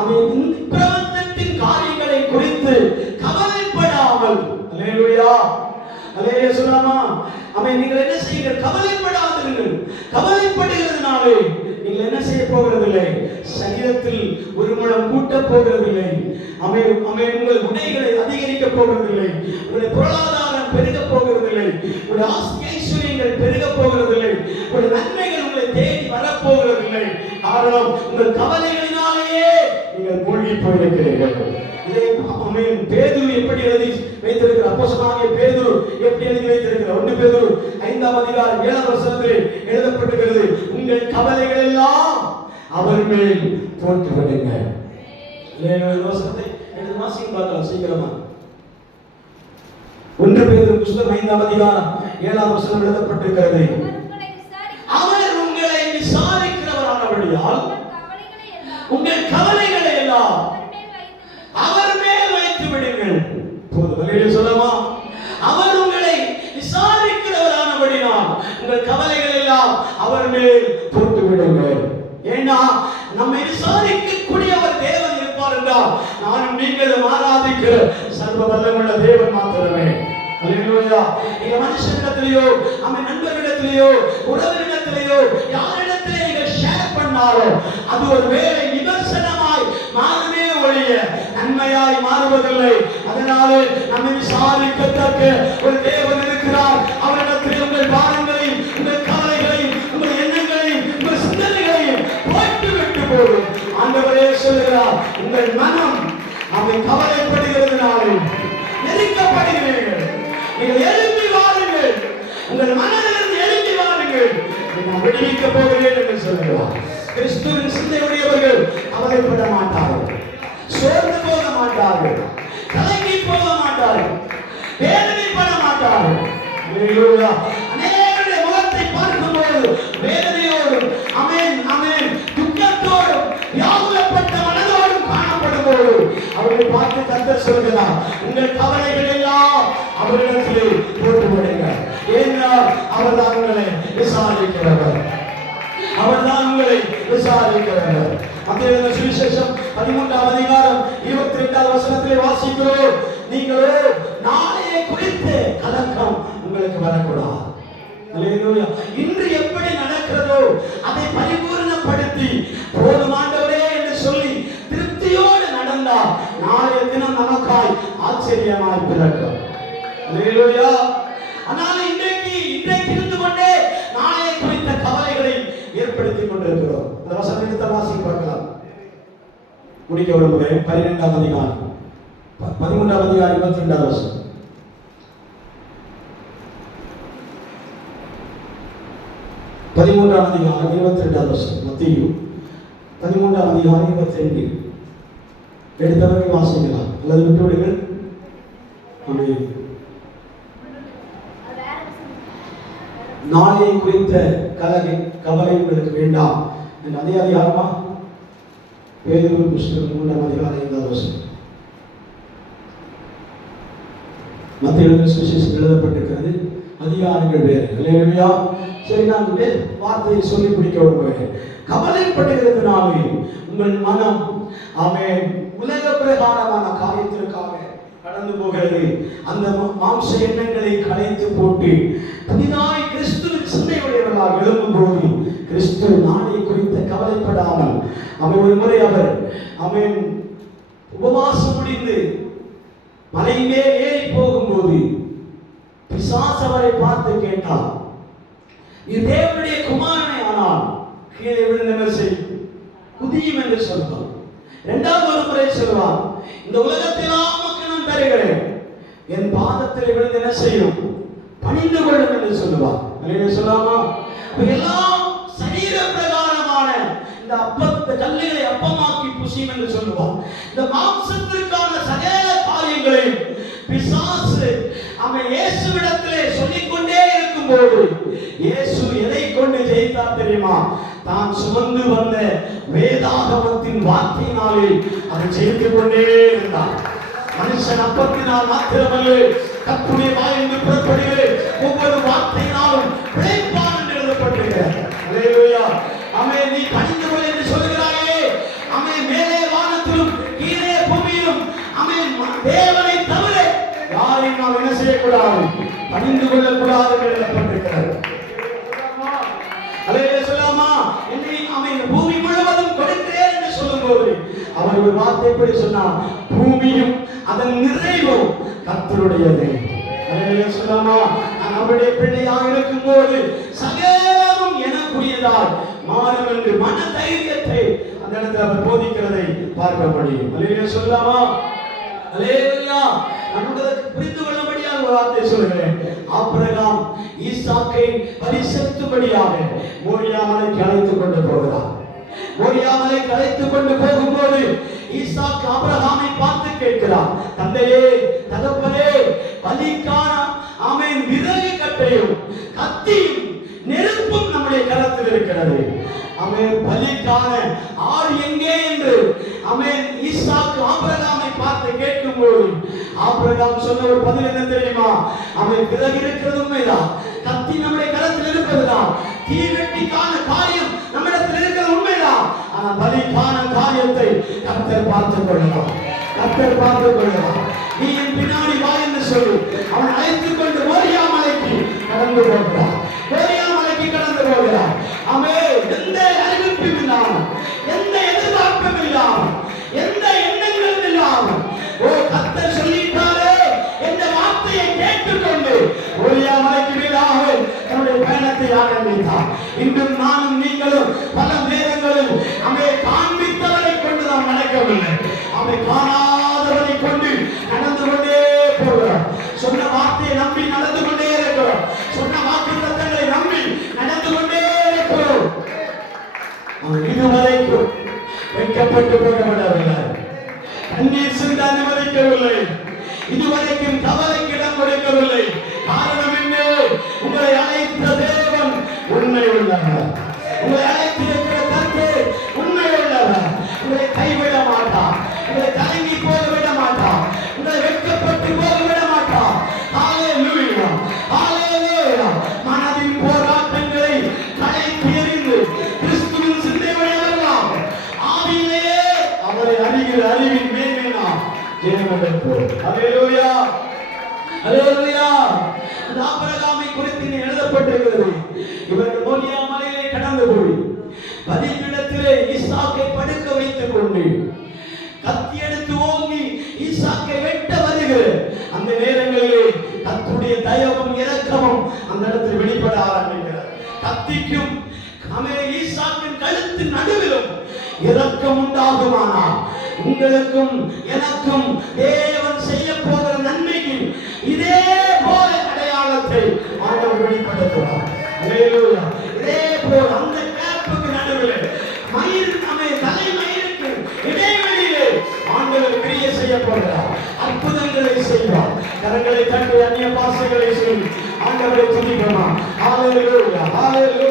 அவன் பிரபஞ்சத்தின் காரியங்களை குறித்து கவலைப்படாமல், ஹல்லேலூயா ஹல்லேலூயா சொல்லாமா? அவன் நீங்கள் என்ன செய்யுங்கள், கவலைப்படாதீர்கள். கவலைப்படுகிறதுனாலே நீங்கள் என்ன செய்ய போகிறதில்லை, சரீரத்தில் ஒரு முழம் கூட்டப் போகிறதில்லை. உங்கள் உடைகளை அதிகரிக்க போகிறதில்லை, உங்களுடைய பொருளாதாரம் பெருக போகிறதில்லை, உங்களுடைய ஐஸ்வர்யங்கள் பெருக போகிறதில்லை, உங்களுடைய நன்மைகள் உங்களை தேடி வரப்போகிறதில்லை. காரணம், உங்கள் கவலைகளினாலேயே நீங்கள் மூழ்கி போயிருக்கிறீர்கள். இதை பேதுரு எப்படி எழுதி வைத்திருக்கிறார்? அப்போஸ்தலனாகிய பேதுரு எப்படி எழுதி வைத்திருக்கிறார்? 1 பேதுரு 5ஆம் அதிகாரம் 7ஆம் வசனத்தில் எழுதப்பட்டிருக்கிறது, உங்கள் கவலைகள் எல்லாம் அவர் மேல் போட்டு விடுங்க. வசனத்தை எடுத்து வாசிங்க பார்க்கலாம் சீக்கிரமா. 1 பேதுரு புத்தகம் 5ஆம் அதிகாரம் 7ஆம் வசனம் எழுதப்பட்டிருக்கிறது, அவர் உங்களை விசாரிக்கிறவரானபடியால் உங்கள் கவலைகளை எல்லாம் அவர் மேல் வைத்து விடுங்கள். போதும் சொல்லமா? அவர் உங்களை விசாரிக்கிறவரானபடியால் உங்கள் கவலைகள் எல்லாம் அவர் மேல் போட்டு விடுங்கள். ஏன்னா நம்மை விசாரிக்கக்கூடியவர் தேவன் இருப்பார் என்றால் நானும் நீங்களும் ஆராதிக்கிற சர்வ வல்லமையுள்ள தேவன் மாத்திரமே. ஹல்லேலூயா. நீங்க மனுஷனிடத்திலேயோ அவன் நண்பர்களிடத்திலேயோ உறவினரிடத்திலேயோ யாரிடத்திலே நீங்கள் ஷேர் பண்ணாலோ அது ஒரு வேளை விமர்சனமாய் மாறுமே ஒழிய நன்மையாய் மாறுவதில்லை. அதனாலே நம்மை விசாரிக்கத்தக்க ஒரு தேவன் இருக்கிறார். அவரிடத்தில் உங்கள் பாரங்களையும் உங்கள் கவலைகளையும் உங்கள் எண்ணங்களையும் உங்கள் சிந்தனைகளையும் போட்டு விட்டு போடும். ஆண்டவரே சொல்கிறார், உங்கள் மனம் அவை கவலைப்படுகிறதுனாலே நெருக்கப்படுகிறீர்கள். நீங்கள் எழுப்பி வாருங்கள், உங்கள் மனதிலிருந்து எழுப்பி வாருங்கள், நான் விடுவிக்க போகிறேன் என்று சொல்கிறார். கிறிஸ்துவின் சிந்தையுடையவர்கள் கவலைப்பட மாட்டார்கள், சோர்ந்து போக மாட்டார்கள், கலங்கி போக மாட்டார்கள், வேதனைப்பட மாட்டார்கள். அநேகருடைய முகத்தை பார்க்கும்போது வேதனையோடும் அமேன் அமேன் துக்கத்தோடும் வியாகுலப்பட்ட மனதோடும் காணப்படும் போது அவர்களை பார்த்து கர்த்தர் சொல்கிறார், உங்கள் கவலைகள் எல்லாம் அவரிடத்திலே போட்டு விடுங்க. ஏனென்றால் அவர்தான் உங்களை விசாரிக்கிறவர், அவர்தான் உங்களை விசாரிக்கிறவர். மத்தேயு சுவிசேஷம் 13ஆம் அதிகாரம் 22வது வசனத்திலே வாசிக்கிறோம், நீங்களோ நாளைய குறித்து கலக்கம் உங்களுக்கு வரக்கூடாது. ஹல்லேலூயா. இன்று எப்படி நடக்கிறதோ அதை பரிபூர்ணப்படுத்தி போதும் ஆண்டவரே என்று சொல்லி திருப்தியோடு நடந்தால் நாளைய தினம் நமக்காய் ஆச்சரியமாய் பிறக்கும். ஹல்லேலூயா. ஆனால் இன்றைக்கு இருந்து கொண்டே நாளைய குறித்த கவலைகளை ஏற்படுத்திக் கொண்டிருக்கிறோம். அந்த வசனத்தை வாசிக்க பார்க்கலாம். முடிக்க விரும்புகிறேன். 12ஆம் அதிகாரம் 13ஆம் அதிகாரம் 22வது வசனம். 13ஆம் அதிகாரம் 22வது வசனம். மத்தேயு 13ஆம் அதிகாரம் 22. எடுத்தவர்கள் வாசிக்கலாம் அல்லது விட்டுவிடுங்கள். நாளையை குறித்த கவலை உங்களுக்கு வேண்டாம் என்ற அதே அதிகாரமா? பேதுரு புத்தகம் 3ஆம் அதிகாரம் 5வது வசனம். மத்தேயு சுவிசேஷத்தில் எழுதப்பட்டிருக்கிறது, அதிகாரங்கள் வேறு. ஹல்லேலூயா. சரி, நான் வார்த்தையை சொல்லி பிடிக்க விரும்புகிறேன். கவலைப்படுகிறதுனாலே உங்கள் மனம் ஆமென் உலக பிரகாரமான காரியத்திற்காக கடந்து போகிறது. அந்த மாம்ச எண்ணங்களை களைத்து போட்டு புதிதாய் கிறிஸ்துவின் சிந்தையுடையவர்களாக எழும்பும்போது கிறிஸ்து நாளை குறித்த கவலைப்படாமல் அவன் ஒரு முறை அவன் உபவாசம் முடிந்து மலை மேல் ஏறி போகும்போது பிசாசு அவரை பார்த்து கேட்டார், இது தேவனுடைய குமாரனை ஆனால் கீழே விழுந்து என்ன செய், குதியும் என்று சொன்னார். இரண்டாவது ஒரு முறை சொல்லுவார், இந்த உலகத்தில் உமக்கு நான் தருகிறேன், என் பாதத்தில் விழுந்து என்ன செய்யும், பணிந்து கொள்ளும் என்று சொல்லுவார். சொல்லாமா? எல்லாம் சரீர பிரகாரமான இந்த அப்பத்தை கல்லுகளை அப்பமாக்கி புசியும் என்று சொல்லுவார். இந்த மாம்சத்திற்கான சகல காரியங்களையும் பிசாசு அவன் இயேசுவிடத்திலே சொல்லிக்கொண்டே இருக்கும்போது இயேசு எதை கொண்டு ஜெயித்தார் தெரியுமா? தான் சுமந்து வந்த வேதாகமத்தின் வார்த்தையினாலே அதை ஜெயித்து கொண்டே இருந்தார். மனுஷன் அப்பத்தினால் மாத்திரமல்ல, கர்த்தருடைய வாயிலிருந்து புறப்படுகிற ஒவ்வொரு வார்த்தையினாலும் பிழைப்பான் என்று எழுதப்பட்டிருக்கிறது. அல்லேலூயா. ஆமென். நீ பணிந்து கொள் என்று சொல்கிறாயே, ஆமென். மேலே வானத்திலும் கீழே பூமியிலும் ஆமென் தேவனை தவிர யாரையும் நாம் என்ன செய்யக்கூடாது, பணிந்து கொள்ளக்கூடாது என்று எழுதப்பட்டிருக்கிறது. அல்லேலூயா. சொல்லாமா? என்னை ஆமென் பூமி முழுவதும் கொடுக்கிறேன் என்று சொல்லும்போது அவர் ஒரு வார்த்தை எப்படி சொன்னார்? பூமியும் அதன் நிறைவும் கர்த்தருடையது. அல்லேலூயா. சொல்லாமா? நான் அவருடைய பிள்ளையாக இருக்கும்போது சகலமும் எனக்குரியதாய் மாறும் என்று மன தைரியத்தை அந்த இடத்துல அவர் போதிக்கிறதை பார்க்க முடியும். அல்லேலூயா. சொல்லாமா? அல்லேலூயா. நம்மளுக்கு புரிந்து கொள்ளபடியாக ஒரு வார்த்தை சொல்கிறேன். ஆபிரகாம் ஈசாக்கை பலி செலுத்தும்படியாக மோரியா மலைக்கு அழைத்துக் கொண்டு போகிறார். மோரியா மலைக்கு அழைத்துக் கொண்டு போகும்போது ஈசாக்கு ஆபிரகாமை பார்த்து கேட்கிறார், தந்தையே, தகப்பனே, பலிக்கான ஆமென் விறகு கட்டையும் கத்தியும் நெருப்பும் நம்முடைய கரத்தில் இருக்கிறது. ஆமென். பலிக்கான ஆள் எங்கே என்று ஆமென் ஈசாக்கு ஆபிரகாமை பார்த்து கேட்கும்போது ஆபிரகாம் சொன்ன ஒரு பதில் என்ன தெரியுமா? ஆமென். விறகு இருக்கிறது உண்மைதான், கத்தி நம்முடைய கரத்தில் இருப்பதுதான், தீவெட்டிக்கான காரியம் நம்மிடத்தில் இருக்கிறது உண்மைதான். ஆனால் பலிக்கான காரியத்தை கர்த்தர் பார்த்துக் கொள்ளலாம். கர்த்தர் பார்த்துக் கொள்ளலாம். நீ என் பின்னாடி வா என்று சொல்லி அவன் அழைத்துக் கொண்டு மோரியா மலைக்கு கடந்து போகிறார். மோரியா மலைக்கு கடந்து போகிறார். அவன் எந்த அறிவிப்பும் இல்லாமல், எந்த எதிர்பார்ப்பும் இல்லாமல், எந்த எண்ணங்களும் இல்லாமல், ஓ கர்த்தர் சொல்லிட்டாரே என்ற வார்த்தையை கேட்டுக்கொண்டு மோரியா மலைக்கு மேலாக தன்னுடைய பயணத்தை ஆரம்பித்தார். இன்றும் நானும் நீங்களும் பல நேரங்களில் அவன் காண்பித்தவரை கொண்டு நாம் நடக்கவில்லை, அவன் காணாதவரை கொண்டு நடந்து கொண்டே போகிறோம். சொன்ன வார்த்தையை நம்பி நடந்து கொண்டே இருக்கிறோம். சொன்ன வாக்குத்தத்தங்களை நம்பி நடந்து கொண்டே இருக்கிறோம். அவன் இதுவரைக்கும் வெட்கப்பட்டு போகவிடவில்லை, கண்ணீர் சிந்த அனுமதிக்கவில்லை, இதுவரைக்கும் கவலைக்கு இடம் கொடுக்கவில்லை. காரணம் என்ன? உங்களை அழைத்த தேவன் உண்மை உள்ளவர். உங்களை அழைத்திருக்கிற கர்த்தர் உண்மை உள்ளவர். உங்களை கைவிட மாட்டார், உங்களை கலங்கி போக விட மாட்டார், உங்களை வெட்கப்பட்டு போக விட மாட்டார். ஹalleluya, ஹalleluya. மனதின் போராட்டங்களை களைந்து எறிந்து கிறிஸ்துவின் சிந்தையுடையவர்களாக ஆவியிலே அவரை அறிகிற அறிவின் மேன்மை நாம் ஜெயமெடுப்போம். ஹalleluya, ஹalleluya. இந்த ஆபிரகாமை குறித்து எழுதப்பட்டிருக்கிறது. இவர்கள் மோரியா மலையிலே கடந்து போய் பலிபீடத்திலே ஈசாக்கை படுக்க வைத்துக் கொண்டு கத்தி எடுத்து ஓங்கி ஈசாக்கை வெட்ட வருகிற அந்த நேரங்களிலே கர்த்தருடைய தயவும் இரக்கமும் அந்த இடத்தில் வெளிப்பட ஆரம்பிக்கிறது. கத்திக்கும் ஈசாக்கின் கழுத்தின் நடுவிலும் இரக்கம் உண்டாகுமானால் உங்களுக்கும் எனக்கும் தேவன் செய்ய போகிற நன்மைக்கு இதே போல அடையாளத்தை ஆண்டவர் வெளிப்படுத்துவார். அல்லேலூயா. இதே போல் அந்த கேப்புக்கு நடுவில் மயிர் தலை மயிருக்கு இடைவெளியிலே ஆண்டவர் கிரியை செய்ய போகிறார். அற்புதங்களை செய்வார். கரங்களை தட்டி அந்நிய பாஷைகளை சொல்லி ஆண்டவரை துதிக்கலாம். ஹalleluya, ஹalleluya,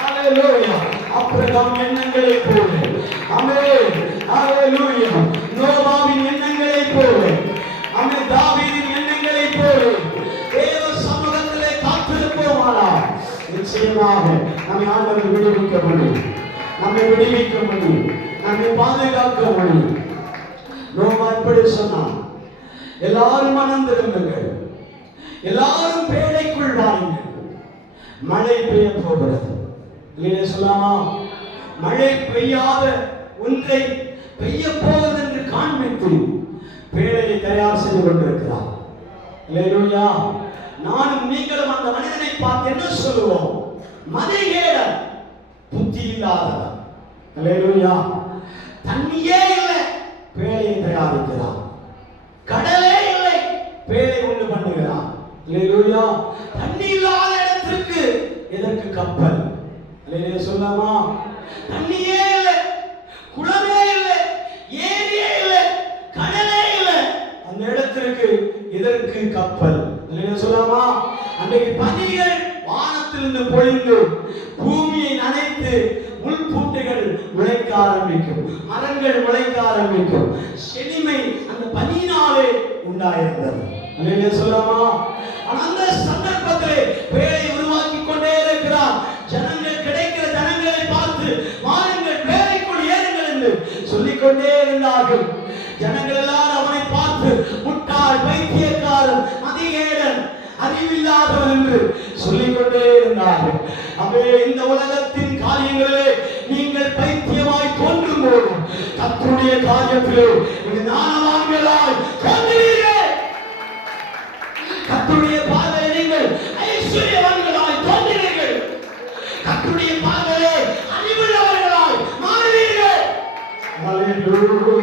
ஹalleluya. ஆபிரகாம் எண்ணங்களை போல, ஆமென், ஹalleluya. நோவாவின் எண்ணங்களை போல, ஆமென், தாவீதின் எண்ணங்களை போல தேவ சமூகத்திலே காத்திருப்போமானால் நிச்சயமாக நம்மை ஆண்டவர் விடுவிக்க முடியும், நம்மை விடுவிக்க முடியும், நம்மை பாதுகாக்க முடியும். நோவா இப்படி சொன்னான், எல்லாரும் மனம் திரும்புங்கள், எல்லாரும் பேழைக்குள் வாருங்கள், மழை பெய்ய போகிறது. இல்லையே சொல்லாமா? மழை பெய்யாத ஒன்றை பெய்ய போகிறது என்று காண்பித்து பேழையை தயார் செய்து கொண்டிருக்கிறார். அல்லேலூயா. நானும் நீங்களும் அந்த மனிதனை பார்த்து என்ன சொல்லுவோம்? மதிகேடன், புத்தி இல்லாதவன். அல்லேலூயா. தண்ணியே இல்லை, பேழையை தயாரிக்கிறான். கடலே இல்லை, பேழை உண்டு பண்ணுகிறான். அல்லேலூயா. தண்ணி இல்லாத இடத்திற்கு எதற்கு கப்பல்? அல்லேலூயா சொல்லாமா? தண்ணியே இல்லை, குளமே இல்லை, ஏரியே இல்லை, கடலே இல்லை, அந்த இடத்திற்கு எதற்கு கப்பல்? அல்லேலூயா சொல்லாமா? அன்றைக்கு பனிகள் வானத்திலிருந்து பொழிந்து பூமியை நனைத்து முள்பூண்டுகள் முளைக்க ஆரம்பிக்கும், மரங்கள் முளைக்க ஆரம்பிக்கும். செழுமை அந்த பனியினாலே உண்டாயிருந்தது. அல்லேலூயா சொல்லாமா? அந்த சந்தர்ப்பத்திலே பேழை உருவாக்கி கொண்டே இருக்கிறார். ஜனங்கள் கிடைக்கிற ஜனங்களை பார்த்து வாருங்கள் பேழைக்குள் ஏறுங்கள் என்று சொல்லிக்கொண்டே இருந்தார்கள். ஜனங்கள் எல்லாரும் அவனை பார்த்து முட்டாள், பைத்தியக்காரன், மதிகேடன், அறிவில்லாதவன் என்று சொல்லிக்கொண்டே இருந்தார்கள். அவே இந்த உலகத்தின் காரியங்களிலே நீங்கள் பைத்தியமாய் தோன்றும் போது கர்த்தருடைய காரியத்திலே நீங்கள் ஞானவான்களாய் தோன்றுவீர்கள். கர்த்தருடைய பார்வையில் நீங்கள் ஐஸ்வர்யவான்களாய் தோன்றுவீர்கள். கர்த்தருடைய பார்வையிலே அறிவுள்ளவர்களாய் மாறுவீர்கள். ஹல்லேலூயா,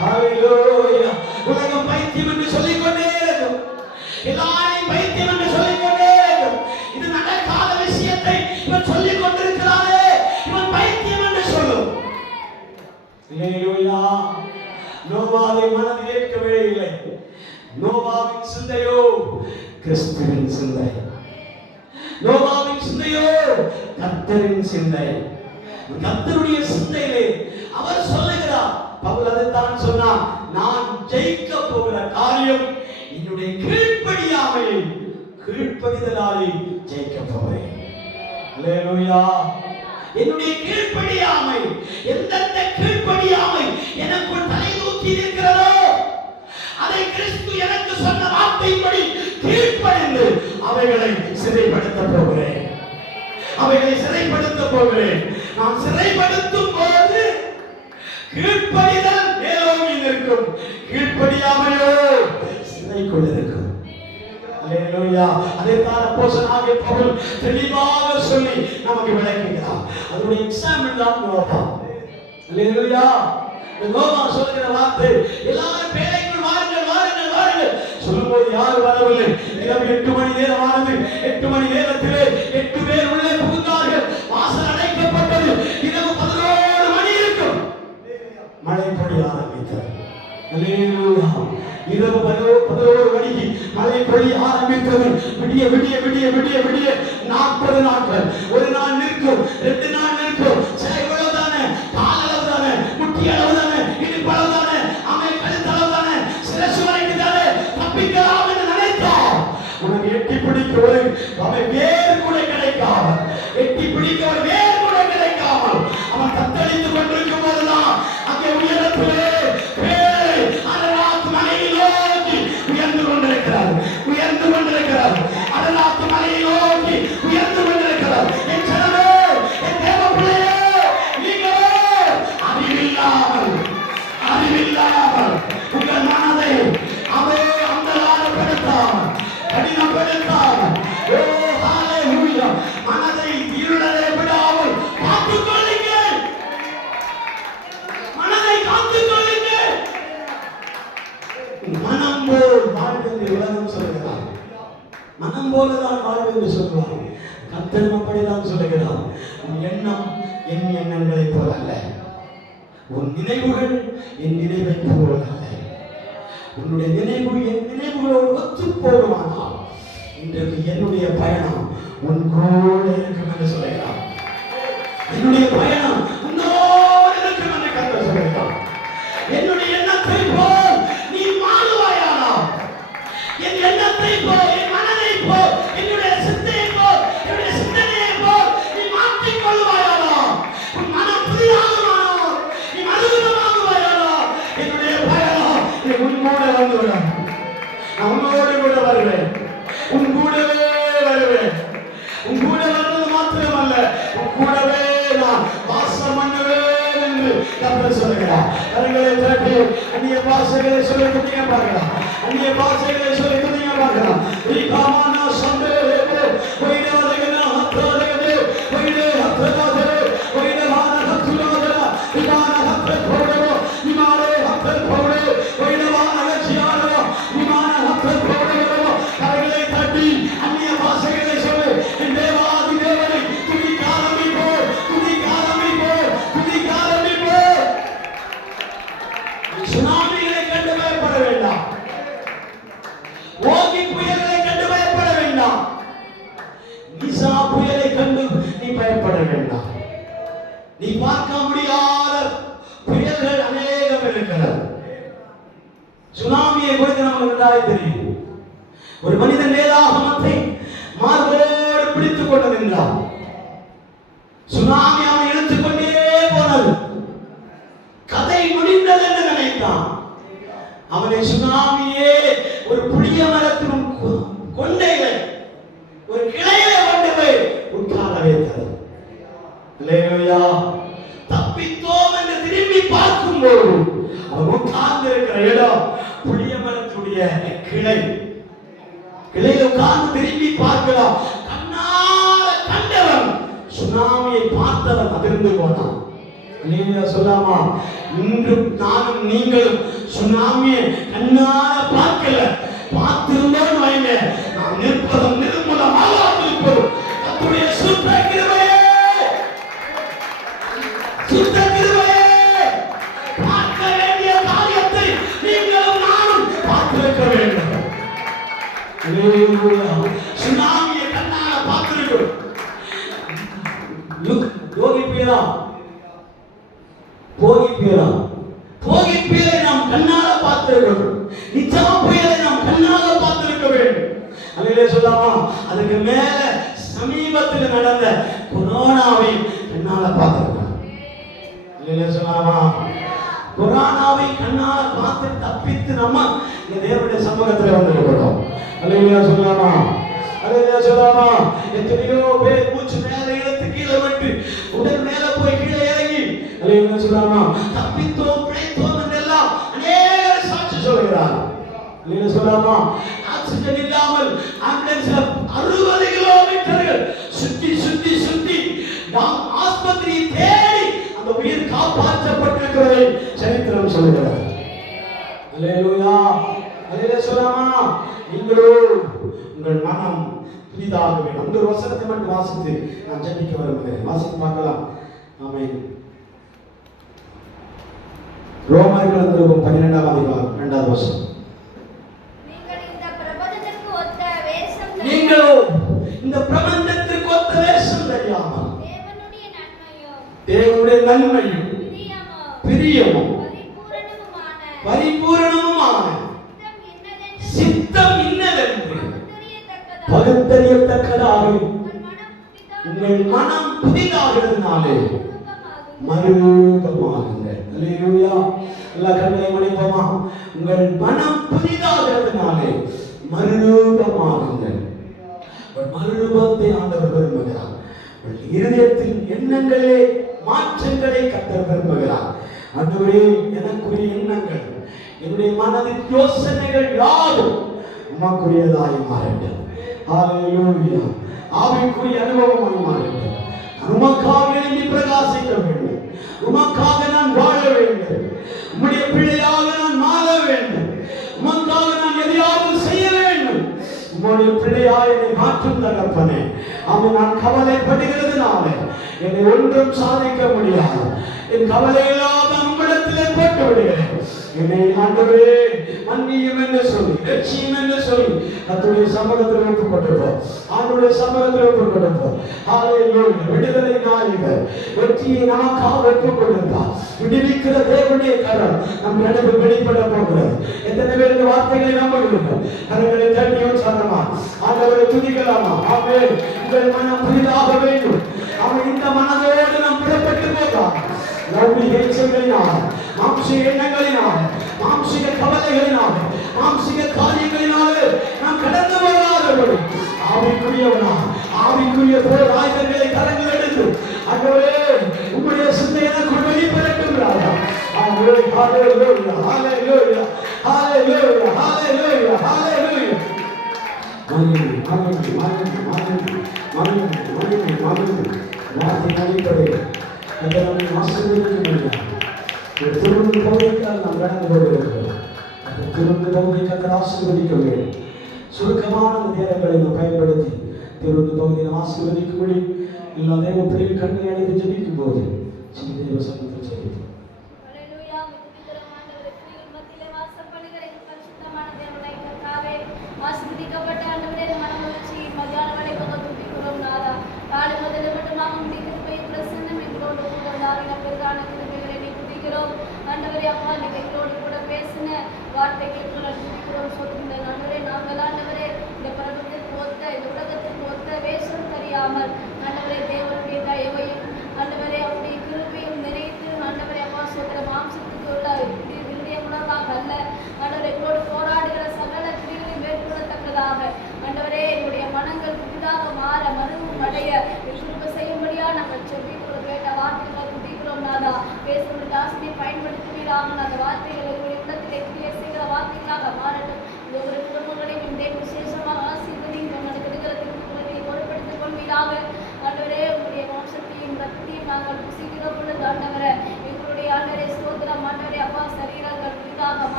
ஹல்லேலூயா. உலகம் பைத்தியம் என்று சொல்லிக்கொண்டே இருக்கும், எல்லாரையும் பைத்தியம் என்று சொல்லிக்கொண்டே இருக்கும். இது நடக்காத விஷயத்தை இவன் சொல்லிக் கொண்டிருக்கிறானே, இவன் பைத்தியம் என்று சொல்லும். ஹல்லேலூயா. நோவாவை மனதில் ஏற்கவே இல்லை. நோவாவின் சிந்தையோ கிறிஸ்துவின் சிந்தை, நோவாவின் சிந்தையோ கர்த்தரின் சிந்தை. கர்த்தருடைய சிந்தையிலே அவர் சொல்லுகிறார், பவுல் அதைத்தான் சொன்னார், நான் ஜெயிக்க போகிற காரியம் என்னுடைய கீழ்ப்படியாமையை, கீழ்ப்படிதலாலே ஜெயிக்க போகிறேன். அல்லேலூயா. என்னுடைய கீழ்ப்படியாமை, எந்தெந்த கீழ்ப்படியாமை எனக்குள் தலை தூக்கி இருக்கிறதோ அதை கிறிஸ்து எனக்கு சொன்ன வார்த்தையின்படி கீழ்ப்படிந்து அவைகளை சிறைப்படுத்த போகிறேன், அவைகளை சிறைப்படுத்த போகிறேன். நான் சிறைப்படுத்தும் போது கீழ்ப்படிதல் மேலோங்கி நிற்கும், கீழ்ப்படியாமையோ சிறைக்குள் இருக்கும். அல்லேலூயா. அதைத்தான் அப்போஸ்தலனாகிய பவுல் தெளிவாக சொல்லி நமக்கு விளக்குகிறார். அதனுடைய எக்ஸாம்பிள் தான் நோவா. அல்லேலூயா. நோவா சொல்லுகிற வார்த்தை, எல்லாரும் பேழைக்குள் வாருங்கள் வாருங்கள் வாருங்கள் சொல்லும்போது யாரும் வரவில்லை. இரவு 8 மணி நேரம் ஆனது. 8 மணி நேரத்திலே 8 பேர் உள்ளே புகுந்தார்கள். வாசல் அடைக்கப்பட்டது. இரவு 11 மணி இருக்கும், மழை பொழிய ஆரம்பித்தது. அல்லேலூயா. இரவு 11 மணிக்கு மழை பொழிய ஆரம்பித்தது. விடிய விடிய விடிய விடிய விடிய 40 நாட்கள். ஒரு நாள் நிற்கும், 2 நாள் நிற்கும். சரி, இவ்வளவுதானே, காலளவு தானே, முட்டி அளவு தானே, இடுப்பளவு தானே, அமை கழுத்தளவு தானே, சிரசு வரைக்கும் தானே தப்பிக்கலாம் என்று நினைத்தோம். உனக்கு எட்டி பிடிக்க ஒரு அவன் வேறு கூட கிடைக்காமல், எட்டி பிடிக்க ஒரு வேறு கூட கிடைக்காமல் அவன் தத்தளித்துக் கொண்டிருக்கும் போதுதான் அங்கே உயரத்திலே பேரை அடலாத்து மலையை நோக்கி உயர்ந்து கொண்டிருக்கிறார், உயர்ந்து கொண்டிருக்கிறார். அடலாத்து மலையை நோக்கி உயர்ந்து கொண்டிருக்கிறார். என் ஜனமே, என் தேவ பிள்ளையே, நீங்களே அறிவில்லாமல் அறிவில்லாமல் உங்கள் மனதை அவை அந்தகாரப்படுத்தாமல் கடினப்படுத்தாமல், ஓ ஹல்லேலூயா, மனதை இருளரை விடாமல் காத்துக் கொள்ளுங்கள், மனதை காத்துக் கொள்ளுங்கள். மனம் போல் வாழ்வு என்று உலகம் சொல்லுகிறார். மனம் போலதான் வாழ்வு என்று சொல்லுவார். கர்த்தர் அப்படிதான் சொல்லுகிறார். உன் எண்ணம் என் எண்ணங்களைப் போல அல்ல, உன் நினைவுகள் என் நினைவை போல அல்ல. உன்னுடைய நினைவு என் நினைவுகளோடு ஒத்து போடுமானால் இன்றைக்கு என்னுடைய பயணம் உன் கூட இருக்கும் என்று சொல்லுகிறார். என்னுடைய பயணம் உன்னோடு இருக்கும் என்று கர்த்தர் சொல்லுகிறார். என்னுடைய எண்ணத்தை போல் நீ மாறுவாயானால், என் எண்ணத்தை போல், என் மனதை போல், என்னுடைய சிந்தையை போல், என்னுடைய சிந்தனையை போல் நீ மாற்றிக் கொள்வாயானால், உன் மனம் புதிதாகுமானால், நீ மறுபடியுமாகுவாயானால் என்னுடைய பயணம் நீ உன்னோட வந்துவிடும். நான் உன்னோடு கூட வருவேன், உன் கூடவே வருவேன். உன் கூட வர்றது மாத்திரமல்ல, உன் கூடவே நான் வாசம் பண்ணுவேன் என்று கர்த்தர் சொல்லுகிறார். கரங்களை தட்டி அந்நிய பாஷைகளை சொல்லி துதிங்க பார்க்கலாம், அந்நிய பாஷைகளை சொல்லி துதிங்க பார்க்கலாம். ரிகாமானா சந்தேகே வைரவதகன ஹத்தரகே வைரே ஹத்தரகே வைரவான ஹத்துலோதர விமான ஹத்தர் கோடோ விமானே ஹத்தர் ஒரிசா புயலை கண்டு நீ பயப்பட வேண்டாம். நீ பார்க்க முடியாத புயல்கள் அநேகம் இருக்கிறது. சுனாமியை குறித்து நமக்கு நன்றாக தெரியும். ஒரு மனிதன் வேதாகமத்தை மார்போடு பிடித்துக் கொண்டு நின்றான். சுனாமி அவனை இழுத்துக் கொண்டே போனது. கதை முடிந்தது என்று நினைத்தான். அவனை சுனாமியே ஒரு புளிய மரத்தின் கொண்டையில ஒரு கிளையில கொண்டு போய் உட்கார வைத்தது. அல்லேலூயா. தப்பித்தோம் என்று திரும்பி பார்க்கும்போது அவன் உட்கார்ந்து இருக்கிற இடம் புளிய மரத்துடைய கிளை. கிளையில உட்கார்ந்து திரும்பி பார்க்கலாம். கண்ணால கண்டவன் சுனாமியை பார்த்தவன் அதிர்ந்து போனான். சொல்லாமா, இன்று நானும் நீங்களும் சுனாமியை கண்ணால பார்க்கல, பார்த்திருந்தோம் வைங்க, நாம் நிற்பதும் நிர்மூலமாக இருப்பதும் கர்த்தருடைய சுத்த கிருபையே, சுத்த கிருபையே. பார்க்க வேண்டிய காரியத்தை நீங்களும் நானும் பார்த்திருக்க வேண்டும். சுனாமியை கண்ணால பார்த்திருக்கிறோம். போகி புயலை நாம் கண்ணால பார்த்திருக்கிறோம். நிச்சா புயலை நாம் கண்ணால பார்த்திருக்க வேண்டும். அல்லேலூயா சொல்லாமா. அதுக்கு மேல சமீபத்தில் நடந்த கொரோனாவை கண்ணால பார்த்திருக்கிறோம். அல்லேலூயா சொல்லாமா. கொரோனாவை கண்ணால பார்த்து தப்பித்து நம்ம இந்த தேவனுடைய சமூகத்தில் வந்திருக்கிறோம். அல்லேலூயா சொல்லாமா. அல்லேலூயா சொல்லாமா. எத்தனையோ பேர் மூச்சு மேல இழுத்து கீழே விட்டு உடல் மேல போய் கீழே இறங்கி அல்லேலூயா சொல்லாமா தப்பித்தோம் பிழைத்தோம் என்றெல்லாம் அநேகர் சாட்சி சொல்கிறார். அல்லேலூயா சொல்லாமா. ஆக்சிஜன் இல்லாமல் ஆம்புலன்ஸ்ல 60 கிலோமீட்டர்கள் சுத்தி சுத்தி சுத்தி நாம் ஆஸ்பத்திரியை தேடி அந்த உயிர் காப்பாற்றப்பட்டிருக்கிறதை சரித்திரம் சொல்கிறது. அல்லேலூயா. அல்லேலூயா சொல்லாமா. நீங்களோ உங்கள் மனம் புதிதாக வேண்டும். அந்த ஒரு வசனத்தை மட்டும் வாசித்து நான் ஜெபிக்க விரும்புகிறேன். வாசித்து பார்க்கலாம். ஆமென். ரோமர்கள் 12ஆம் அதிகாரம் 2வது வசனம். நீங்களோ இந்த பிரபஞ்சத்திற்கு ஒத்த வேஷம் தெரியாமல் தேவனுடைய நன்மையும் பிரியமும் பரிபூரணமுமான சித்தம் இன்னதென்று பகுத்தறியத்தக்கதாக உங்கள் மனம் புதிதாகிறதுனாலே மறுரூபமாகுங்கள். அல்லேலூயா. எல்லா கண்களை மணிப்போமா. உங்கள் மனம் புதிதாகிறதுனாலே மறுரூபமாகுங்கள். மறுரூபத்தை ஆண்டவர் விரும்புகிறார். இருதயத்தில் எண்ணங்களே மாற்றங்களை கர்த்தர் விரும்புகிறார். ஆண்டவரே, எனக்குரிய எண்ணங்கள், என்னுடைய மனதின் யோசனைகள் யாவும் உமக்குரியதாய் மாறட்டும். ஹalleluya. ஆவிக்குரிய அனுபவமாய் மாறட்டும். உமக்காக எழும்பி பிரகாசிக்க வேண்டும். உமக்காக நான் வாழ வேண்டும். உம்முடைய பிள்ளையாக நான் மாற வேண்டும். உமக்காக நான் எதையாவது செய்ய வேண்டும். உம்முடைய பிள்ளையாக என்னை மாற்றும் தகப்பனே. அவன் நான் கவலைப்படுகிறதுனால என்னை ஒன்றும் சாதிக்க முடியாது. என் கவலையில்லாத உம்மிடத்திலே போட்டு விடுகிறேன். என்னை ஆண்டவரே மன்னியும் என்று சொல்லி ரட்சியும் என்று சொல்லி கர்த்தருடைய சமூகத்தில் ஒப்புக் கொடுப்போம். ஆண்டவருடைய சமூகத்தில் ஒப்புக் கொடுப்போம். ஹalleluya. விடுதலை நாயகர் வெற்றியை நமக்காக ஒப்புக் கொடுத்தார். விடுவிக்கிற தேவனுடைய கரம் நம் நடுவில் வெளிப்பட போகிறது. எத்தனை பேர் இந்த வார்த்தைகளை நம்புகிறீர்கள்? கரங்களை தட்டி உற்சாகமா ஆண்டவரை துதிக்கலாமா? ஆமென். உங்கள் மனம் புதிதாக வேண்டும். அவன் இந்த மனதோடு நாம் புறப்பட்டு போகிறார். லௌகிக இச்சைகளினால், மாம்சீக எண்ணங்களினால், மாம்சீக கவலைகளினால், மாம்சீக காரியங்களினால் நாம் கடந்து வராதபடி ஆவிக்குரியவனா ஆவிக்குரிய போர் ஆயுதங்களை கரங்கள் எடுத்து ஆண்டவரே உம்முடைய சிந்தை எனக்குள் வெளிப்படட்டும் ராஜா. ஹalleluya ஹalleluya ஹalleluya ஹalleluya ஹalleluya ஹalleluya. மானியம் மானியம் மானியம் மானியம் மானியம் மானியம் வார்த்தை அடிப்படை அதனை ஆசீர்வதிக்க வேண்டும். திரும்ப பகுதிக்காக நாம் கடந்து போகிறோம். திரும்ப பகுதிக்காக ஆசீர்வதிக்க வேண்டும். சுருக்கமான நேரங்களை நாம் பயன்படுத்தி திரும்ப பகுதியை ஆசீர்வதிக்கும்படி எல்லா தேவ பிள்ளைகள் கண்ணை அடைத்து ஜெபிக்கும் போது சின்ன தேவ சமூகத்தில் செய்யும். ஆசீர்வதிக்கப்பட்ட ஆண்டவரே, மனமகிழ்ச்சி மத்தியான வேளைக்கு துதிக்கிறோம் நாதா.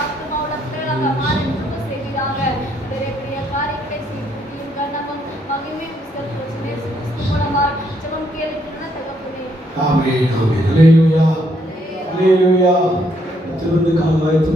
ஆத்துமாவுள்ள பிள்ளைகளாக மாற கிருபை செய்வீராக. ஆண்டவரே, பெரிய காரியங்களை செய்து கனமும் மகிமையும் கிறிஸ்து கிறிஸ்து மூலமாய் ஜெபம் கேளுகிற தகப்பனே. ஆமென் ஆமென். அல்லேலூயா அல்லேலூயா. திருவிருந்துக்காக ஆயத்தமா